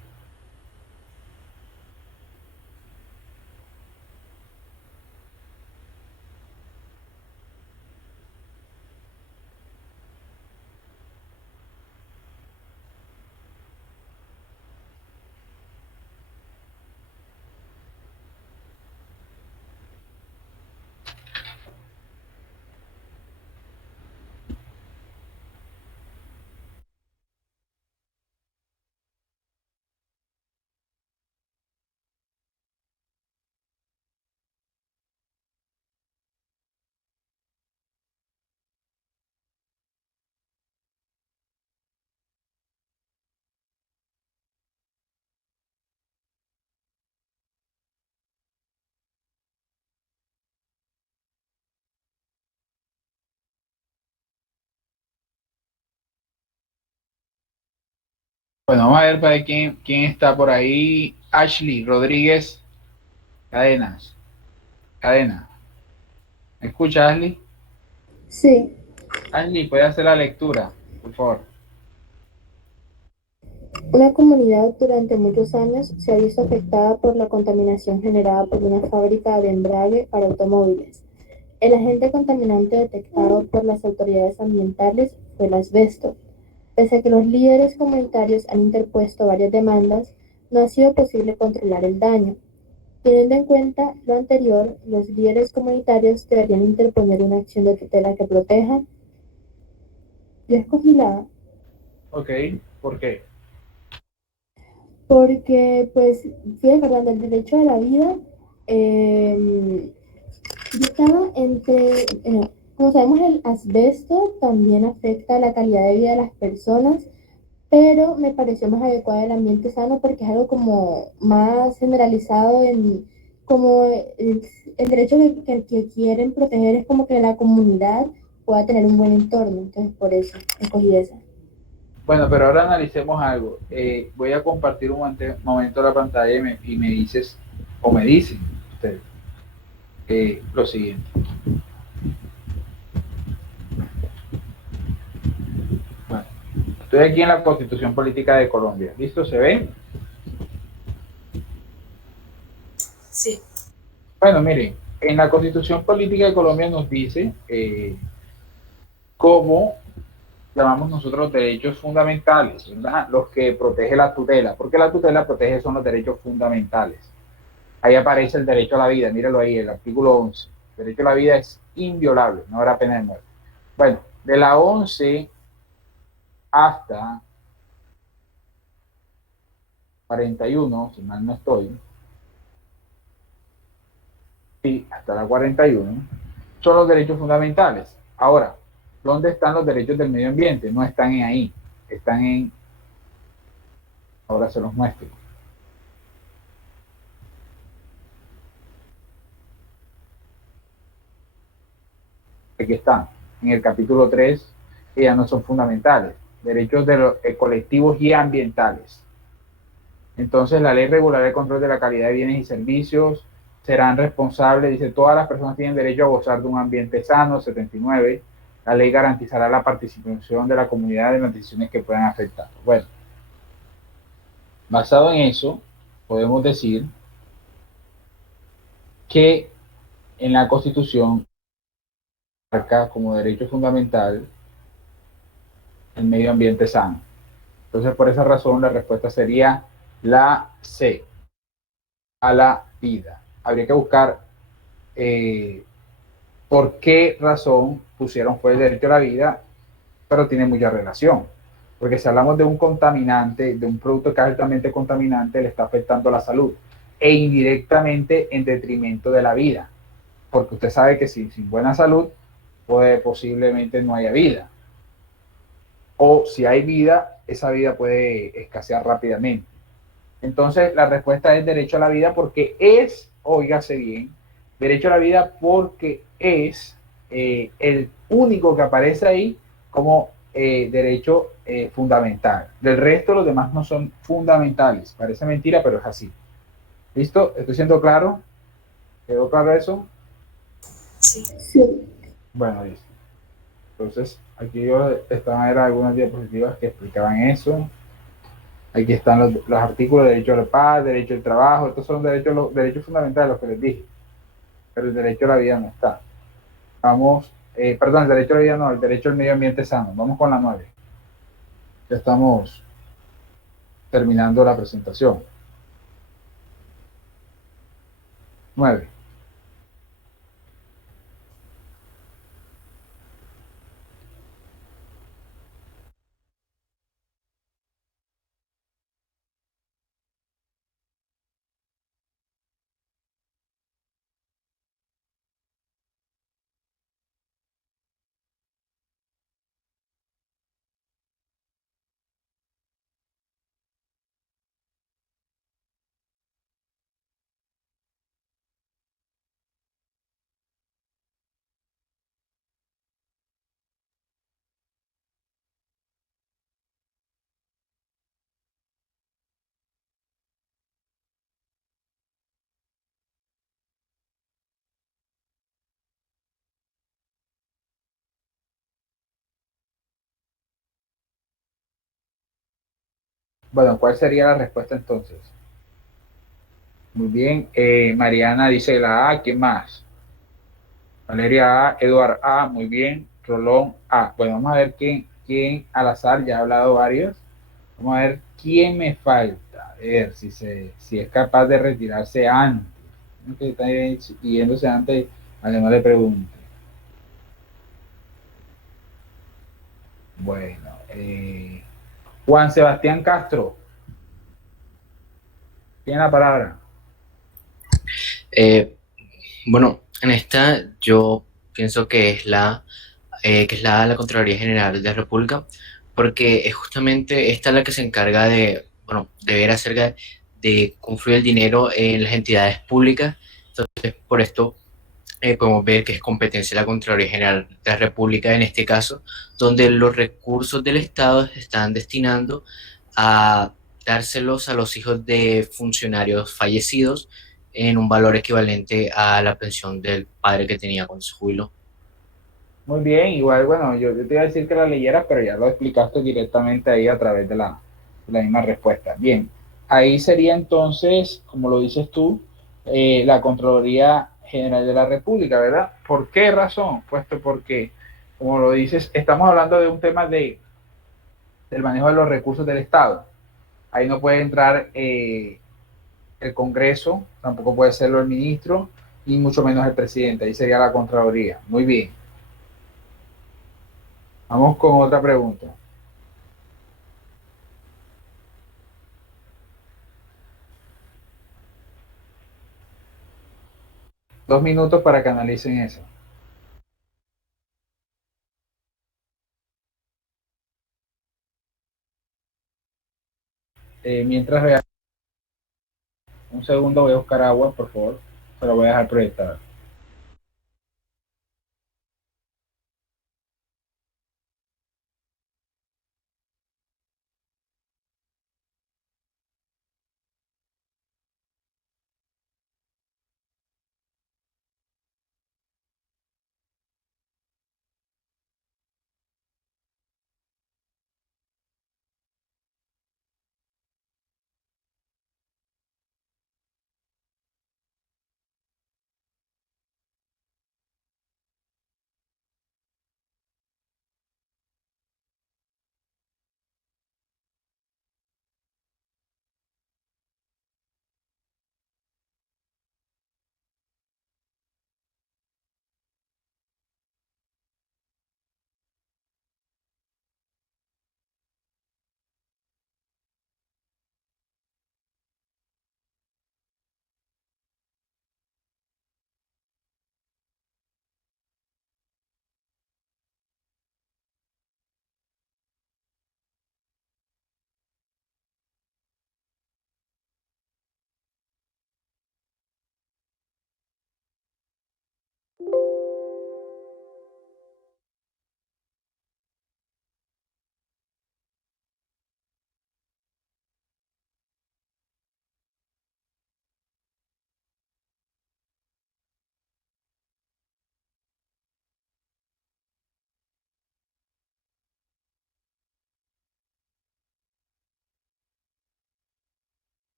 Bueno, vamos a ver para quién está por ahí. Ashley Rodríguez Cadenas. Cadena. ¿Me escucha, Ashley? Sí. Ashley, ¿puede hacer la lectura, por favor? Una comunidad durante muchos años se ha visto afectada por la contaminación generada por una fábrica de embrague para automóviles. El agente contaminante detectado por las autoridades ambientales fue el asbesto. Pese a que los líderes comunitarios han interpuesto varias demandas, no ha sido posible controlar el daño. Teniendo en cuenta lo anterior, los líderes comunitarios deberían interponer una acción de tutela que proteja. Yo escogí la A. Ok, ¿por qué? Porque, pues, sí, Fernando, el derecho a la vida, yo estaba entre, como sabemos, el asbesto también afecta la calidad de vida de las personas, pero me pareció más adecuado el ambiente sano porque es algo como más generalizado en, como el derecho que quieren proteger es como que la comunidad pueda tener un buen entorno, entonces por eso escogí esa. Bueno, pero ahora analicemos algo. Voy a compartir un momento la pantalla y me dices, o me dicen ustedes, lo siguiente. Bueno, Estoy aquí en la Constitución Política de Colombia. ¿Listo? ¿Se ve? Sí. Bueno, miren, en la Constitución Política de Colombia nos dice cómo llamamos nosotros los derechos fundamentales, ¿verdad? Los que protege la tutela, porque la tutela protege son los derechos fundamentales. Ahí aparece el derecho a la vida, míralo ahí, el artículo 11. El derecho a la vida es inviolable, no habrá pena de muerte. Bueno, de la 11 hasta 41, si mal no estoy, sí, hasta la 41, son los derechos fundamentales. Ahora, ¿dónde están los derechos del medio ambiente? No están en ahí, están en... Ahora se los muestro. Aquí están, en el capítulo 3, que ya no son fundamentales, derechos de los colectivos y ambientales. Entonces, la ley regulará el control de la calidad de bienes y servicios, serán responsables, dice, todas las personas tienen derecho a gozar de un ambiente sano, 79, la ley garantizará la participación de la comunidad en las decisiones que puedan afectar. Bueno, basado en eso, podemos decir que en la Constitución marca como derecho fundamental el medio ambiente sano. Entonces, por esa razón, la respuesta sería la C, a la vida. Habría que buscar por qué razón pusieron fue el derecho a la vida, pero tiene mucha relación. Porque si hablamos de un contaminante, de un producto que es altamente contaminante, le está afectando la salud e indirectamente en detrimento de la vida. Porque usted sabe que sin buena salud, pues posiblemente no haya vida. O si hay vida, esa vida puede escasear rápidamente. Entonces, la respuesta es derecho a la vida porque es, óigase bien, derecho a la vida porque es el único que aparece ahí como derecho fundamental. Del resto, los demás no son fundamentales. Parece mentira, pero es así. ¿Listo? ¿Estoy siendo claro? ¿Quedó claro eso? Sí. Bueno, listo. Entonces, aquí yo estaban eran algunas diapositivas que explicaban eso. Aquí están los artículos de derecho a la paz, derecho al trabajo. Estos son derechos fundamentales, los que les dije. Pero el derecho a la vida no está. Vamos, perdón, el derecho a la vida no, el derecho al medio ambiente sano. Vamos con la 9. Ya estamos terminando la presentación. 9. Bueno, ¿cuál sería la respuesta entonces? Muy bien. Mariana dice la A. ¿Quién más? Valeria A. Eduard A. Muy bien. Rolón A. Bueno, vamos a ver quién al azar, ya ha hablado varios. Vamos a ver quién me falta. A ver si es capaz de retirarse antes. Que está yéndose antes, a que no le pregunte. Bueno, Juan Sebastián Castro. Tiene la palabra. Bueno, en esta yo pienso que es la la Contraloría General de la República, porque es justamente esta la que se encarga de ver acerca de cómo fluye el dinero en las entidades públicas. Entonces, por esto podemos ver que es competencia de la Contraloría General de la República en este caso, donde los recursos del Estado se están destinando a dárselos a los hijos de funcionarios fallecidos en un valor equivalente a la pensión del padre que tenía cuando se jubiló. Muy bien, igual, bueno, yo te iba a decir que la leyeras, pero ya lo explicaste directamente ahí a través de la misma respuesta. Bien, ahí sería entonces, como lo dices tú, la Contraloría General de la República, ¿verdad? ¿Por qué razón? Puesto porque, como lo dices, estamos hablando de un tema del manejo de los recursos del Estado. Ahí no puede entrar el Congreso, tampoco puede serlo el ministro, y mucho menos el presidente. Ahí sería la Contraloría. Muy bien. Vamos con otra pregunta. Dos minutos para que analicen eso. Mientras un segundo voy a buscar agua, por favor. Se lo voy a dejar proyectar.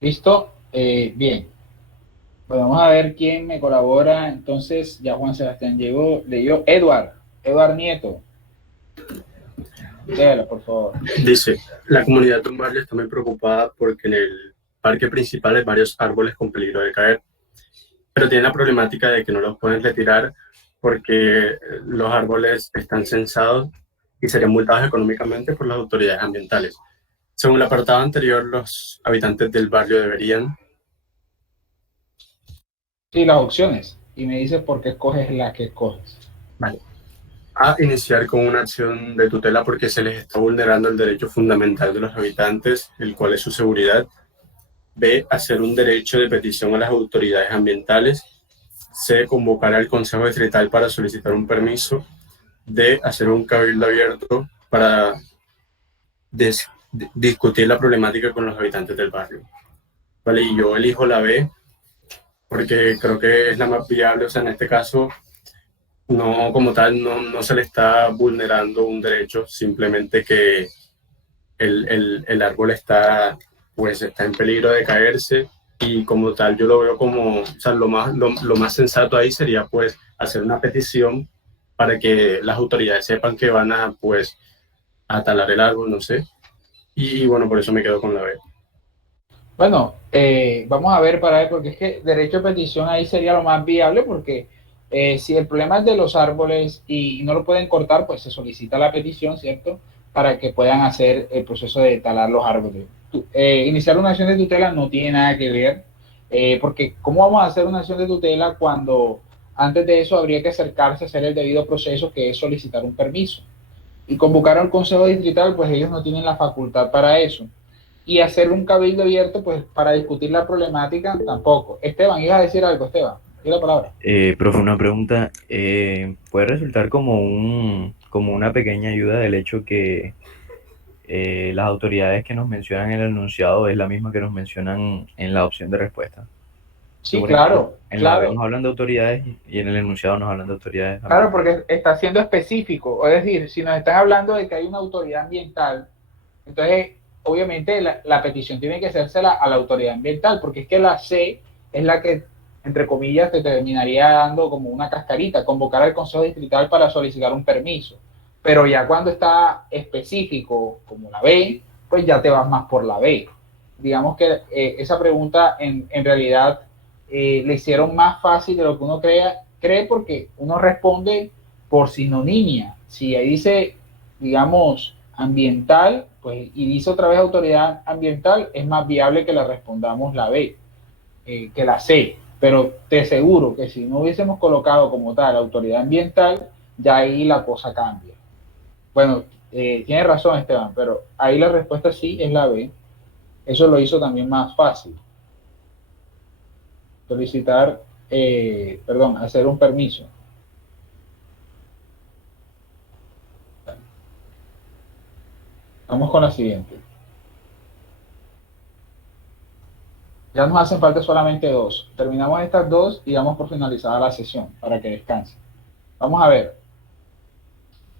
¿Listo? Bien. Bueno, vamos a ver quién me colabora. Entonces, ya Juan Sebastián llegó. Leyó Eduard Nieto. Léalo, por favor. Dice, la comunidad de un barrio está muy preocupada porque en el parque principal hay varios árboles con peligro de caer, pero tiene la problemática de que no los pueden retirar porque los árboles están censados y serían multados económicamente por las autoridades ambientales. Según el apartado anterior, los habitantes del barrio deberían... Sí, las opciones. Y me dices por qué escoges la que escoges. Vale. A, iniciar con una acción de tutela porque se les está vulnerando el derecho fundamental de los habitantes, el cual es su seguridad. B, hacer un derecho de petición a las autoridades ambientales. C, convocar al Consejo Distrital para solicitar un permiso. D, hacer un cabildo abierto para discutir la problemática con los habitantes del barrio. Vale, y yo elijo la B porque creo que es la más viable. O sea, en este caso, no como tal, no se le está vulnerando un derecho, simplemente que el árbol está en peligro de caerse, y como tal yo lo veo como, o sea, lo más sensato ahí sería pues hacer una petición para que las autoridades sepan que van a pues a talar el árbol, no sé, y bueno, por eso me quedo con la B. Bueno, vamos a ver para ver, porque es que derecho a petición ahí sería lo más viable, porque si el problema es de los árboles y no lo pueden cortar, pues se solicita la petición, ¿cierto? para que puedan hacer el proceso de talar los árboles. Iniciar una acción de tutela no tiene nada que ver, porque ¿cómo vamos a hacer una acción de tutela cuando antes de eso habría que acercarse a hacer el debido proceso, que es solicitar un permiso? Y convocar al Consejo Distrital, pues ellos no tienen la facultad para eso. Y hacer un cabildo abierto, pues para discutir la problemática, tampoco. Esteban, ibas a decir algo, Esteban. Tiene la palabra. Profe, una pregunta. ¿Puede resultar como una pequeña ayuda del hecho que las autoridades que nos mencionan en el enunciado es la misma que nos mencionan en la opción de respuesta? Sí, Por claro, ejemplo, en la B claro. nos hablan de autoridades y en el enunciado nos hablan de autoridades. Claro, porque está siendo específico. Es decir, si nos están hablando de que hay una autoridad ambiental, entonces obviamente la petición tiene que hacérsela a la autoridad ambiental, porque es que la C es la que, entre comillas, te terminaría dando como una cascarita, convocar al Consejo Distrital para solicitar un permiso. Pero ya cuando está específico, como la B, pues ya te vas más por la B. Digamos que esa pregunta en realidad le hicieron más fácil de lo que uno cree, porque uno responde por sinonimia. Si ahí dice, digamos, ambiental, pues, y dice otra vez autoridad ambiental, es más viable que la respondamos la B, que la C. Pero te aseguro que si no hubiésemos colocado como tal autoridad ambiental, ya ahí la cosa cambia. Bueno, tienes razón, Esteban, pero ahí la respuesta sí es la B. Eso lo hizo también más fácil. Solicitar, hacer un permiso. Vamos con la siguiente. Ya nos hacen falta solamente dos. Terminamos estas dos y damos por finalizada la sesión para que descansen. Vamos a ver.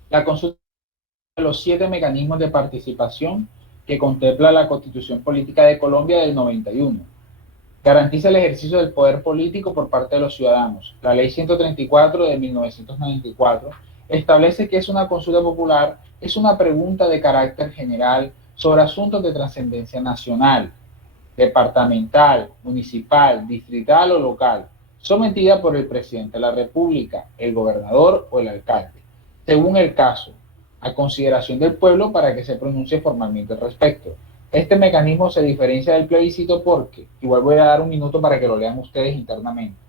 La consulta de los 7 mecanismos de participación que contempla la Constitución Política de Colombia del 91. Garantiza el ejercicio del poder político por parte de los ciudadanos. La Ley 134 de 1994 establece que es una consulta popular, es una pregunta de carácter general sobre asuntos de trascendencia nacional, departamental, municipal, distrital o local, sometida por el presidente de la República, el gobernador o el alcalde, según el caso, a consideración del pueblo para que se pronuncie formalmente al respecto. Este mecanismo se diferencia del plebiscito porque, igual voy a dar un minuto para que lo lean ustedes internamente.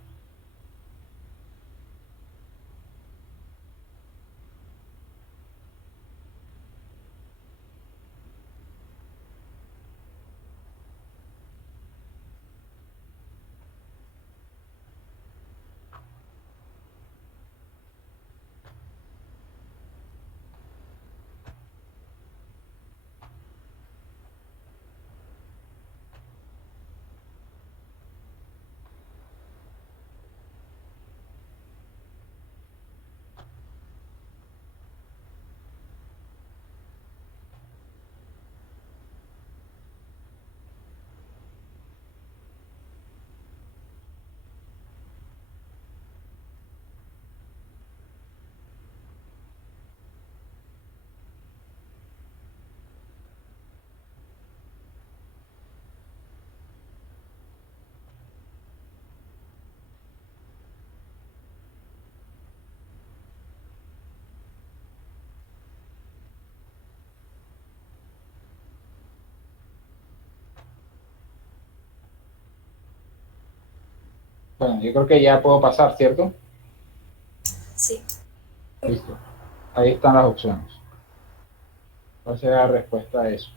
Bueno, yo creo que ya puedo pasar, ¿cierto? Sí. Listo. Ahí están las opciones. ¿Cuál será la respuesta a eso?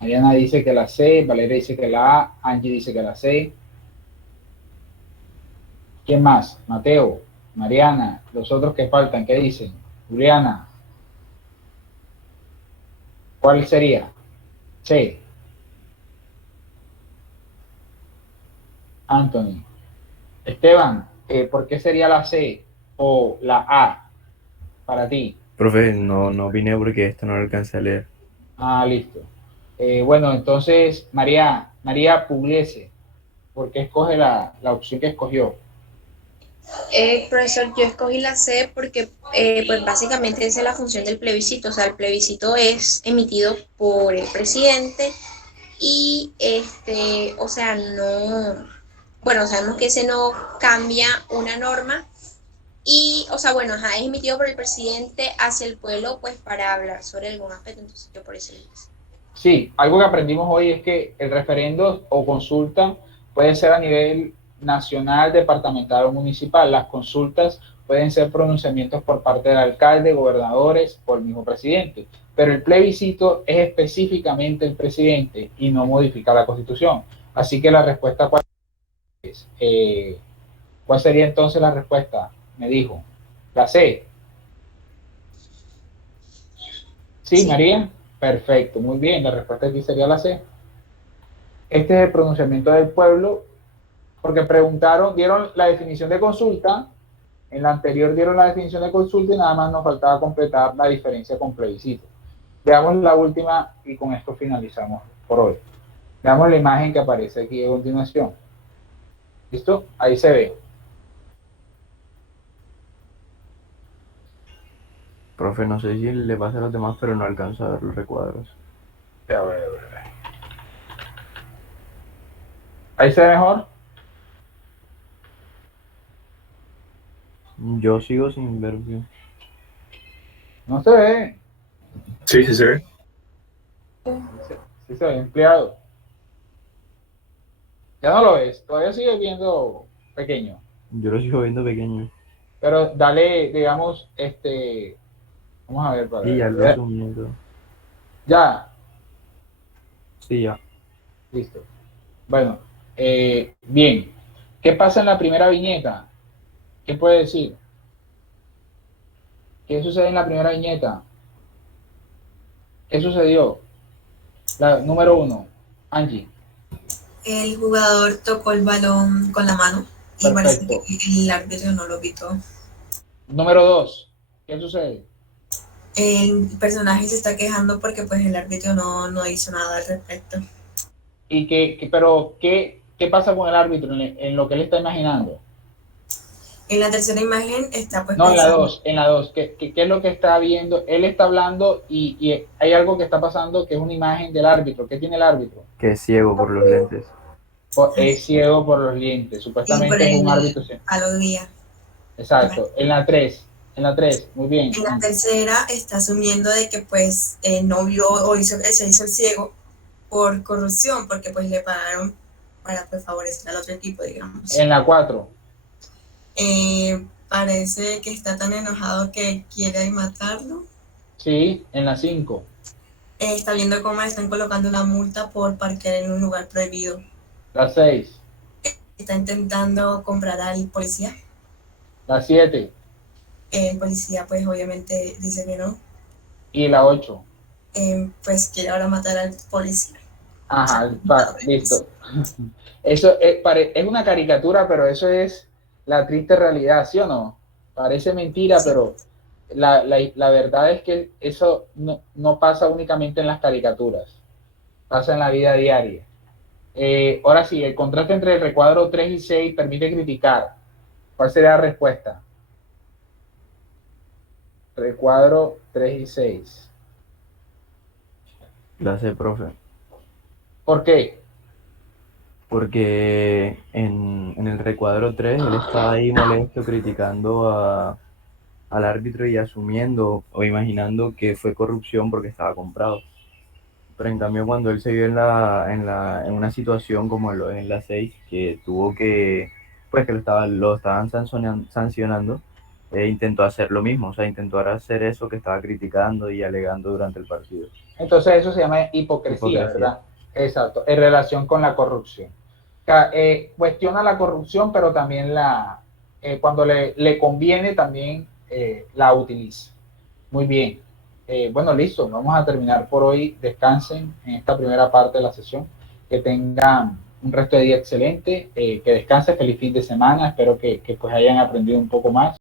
Mariana dice que la C, Valeria dice que la A, Angie dice que la C. ¿Quién más? Mateo, Mariana, los otros que faltan, ¿qué dicen? Juliana. ¿Cuál sería? C. Anthony. Esteban, ¿por qué sería la C o la A para ti? Profe, no vine porque esto no lo alcancé a leer. Ah, listo. Bueno, entonces, María Pugliese, ¿por qué escoge la opción que escogió? Profesor, yo escogí la C porque pues básicamente esa es la función del plebiscito, o sea, el plebiscito es emitido por el presidente y o sea, no, bueno, sabemos que ese no cambia una norma y, o sea, bueno, ajá, es emitido por el presidente hacia el pueblo pues para hablar sobre algún aspecto, entonces yo por eso lo hice. Sí, algo que aprendimos hoy es que el referendo o consulta puede ser a nivel nacional, departamental o municipal. Las consultas pueden ser pronunciamientos por parte del alcalde, gobernadores o el mismo presidente, pero el plebiscito es específicamente el presidente y no modifica la Constitución. Así que la respuesta, ¿cuál es? ¿Cuál sería entonces la respuesta? Me dijo. La C. ¿Sí, María? Perfecto, muy bien. La respuesta aquí sería la C. Este es el pronunciamiento del pueblo, porque preguntaron, dieron la definición de consulta, en la anterior dieron la definición de consulta y nada más nos faltaba completar la diferencia con plebiscito. Veamos la última y con esto finalizamos por hoy. Veamos la imagen que aparece aquí a continuación. ¿Listo? Ahí se ve. Profe, no sé si le pasa a los demás, pero no alcanzo a ver los recuadros. A ver. ¿Ahí se ve mejor? Yo sigo sin ver bien. No se ve. Sí, sí se ve. Sí se ve, empleado. Ya no lo ves, todavía sigue viendo pequeño. Yo lo sigo viendo pequeño. Pero dale, digamos, vamos a ver para Sí, ya lo sumé todo. Ya. Sí, ya. Listo. Bueno, bien. ¿Qué pasa en la primera viñeta? ¿Qué puede decir? ¿Qué sucede en la primera viñeta? ¿Qué sucedió? La número 1, Angie. El jugador tocó el balón con la mano y parece que el árbitro no lo pitó. Número 2, ¿qué sucede? El personaje se está quejando porque pues el árbitro no hizo nada al respecto. ¿Y qué pasa con el árbitro en lo que él está imaginando? En la tercera imagen está pues No, pensando. en la 2, ¿qué es lo que está viendo? Él está hablando y hay algo que está pasando que es una imagen del árbitro. ¿Qué tiene el árbitro? Que es ciego por los lentes. Es ciego por los lentes, supuestamente es un árbitro ciego. A los días. Exacto, en la 3, muy bien. En la tercera está asumiendo de que pues no vio o se hizo el ciego por corrupción, porque pues le pagaron para pues favorecer al otro equipo, digamos. En la 4. Parece que está tan enojado que quiere matarlo. Sí, en la 5. Está viendo cómo le están colocando una multa por parquear en un lugar prohibido. La 6. Está intentando comprar al policía. La 7. El policía pues obviamente dice que no. Y la 8. Pues quiere ahora matar al policía. Ajá, listo. Eso es una caricatura, pero eso es la triste realidad, ¿sí o no? Parece mentira, sí. Pero la verdad es que eso no pasa únicamente en las caricaturas, pasa en la vida diaria. Ahora sí, el contraste entre el recuadro 3 y 6 permite criticar. ¿Cuál sería la respuesta? Recuadro 3 y 6. La sé, profe. ¿Por qué? Porque en el recuadro 3 él está ahí molesto criticando al árbitro y asumiendo o imaginando que fue corrupción porque estaba comprado. Pero en cambio cuando él se vio en una situación como lo es en la 6, que tuvo que, pues que lo estaban sancionando, intentó hacer lo mismo, o sea, intentó hacer eso que estaba criticando y alegando durante el partido. Entonces eso se llama hipocresía. ¿Verdad? Exacto, en relación con la corrupción. Cuestiona la corrupción, pero también cuando le conviene también la utiliza. Muy bien. Bueno, listo, vamos a terminar por hoy. Descansen en esta primera parte de la sesión. Que tengan un resto de día excelente. Que descansen, feliz fin de semana. Espero que pues hayan aprendido un poco más.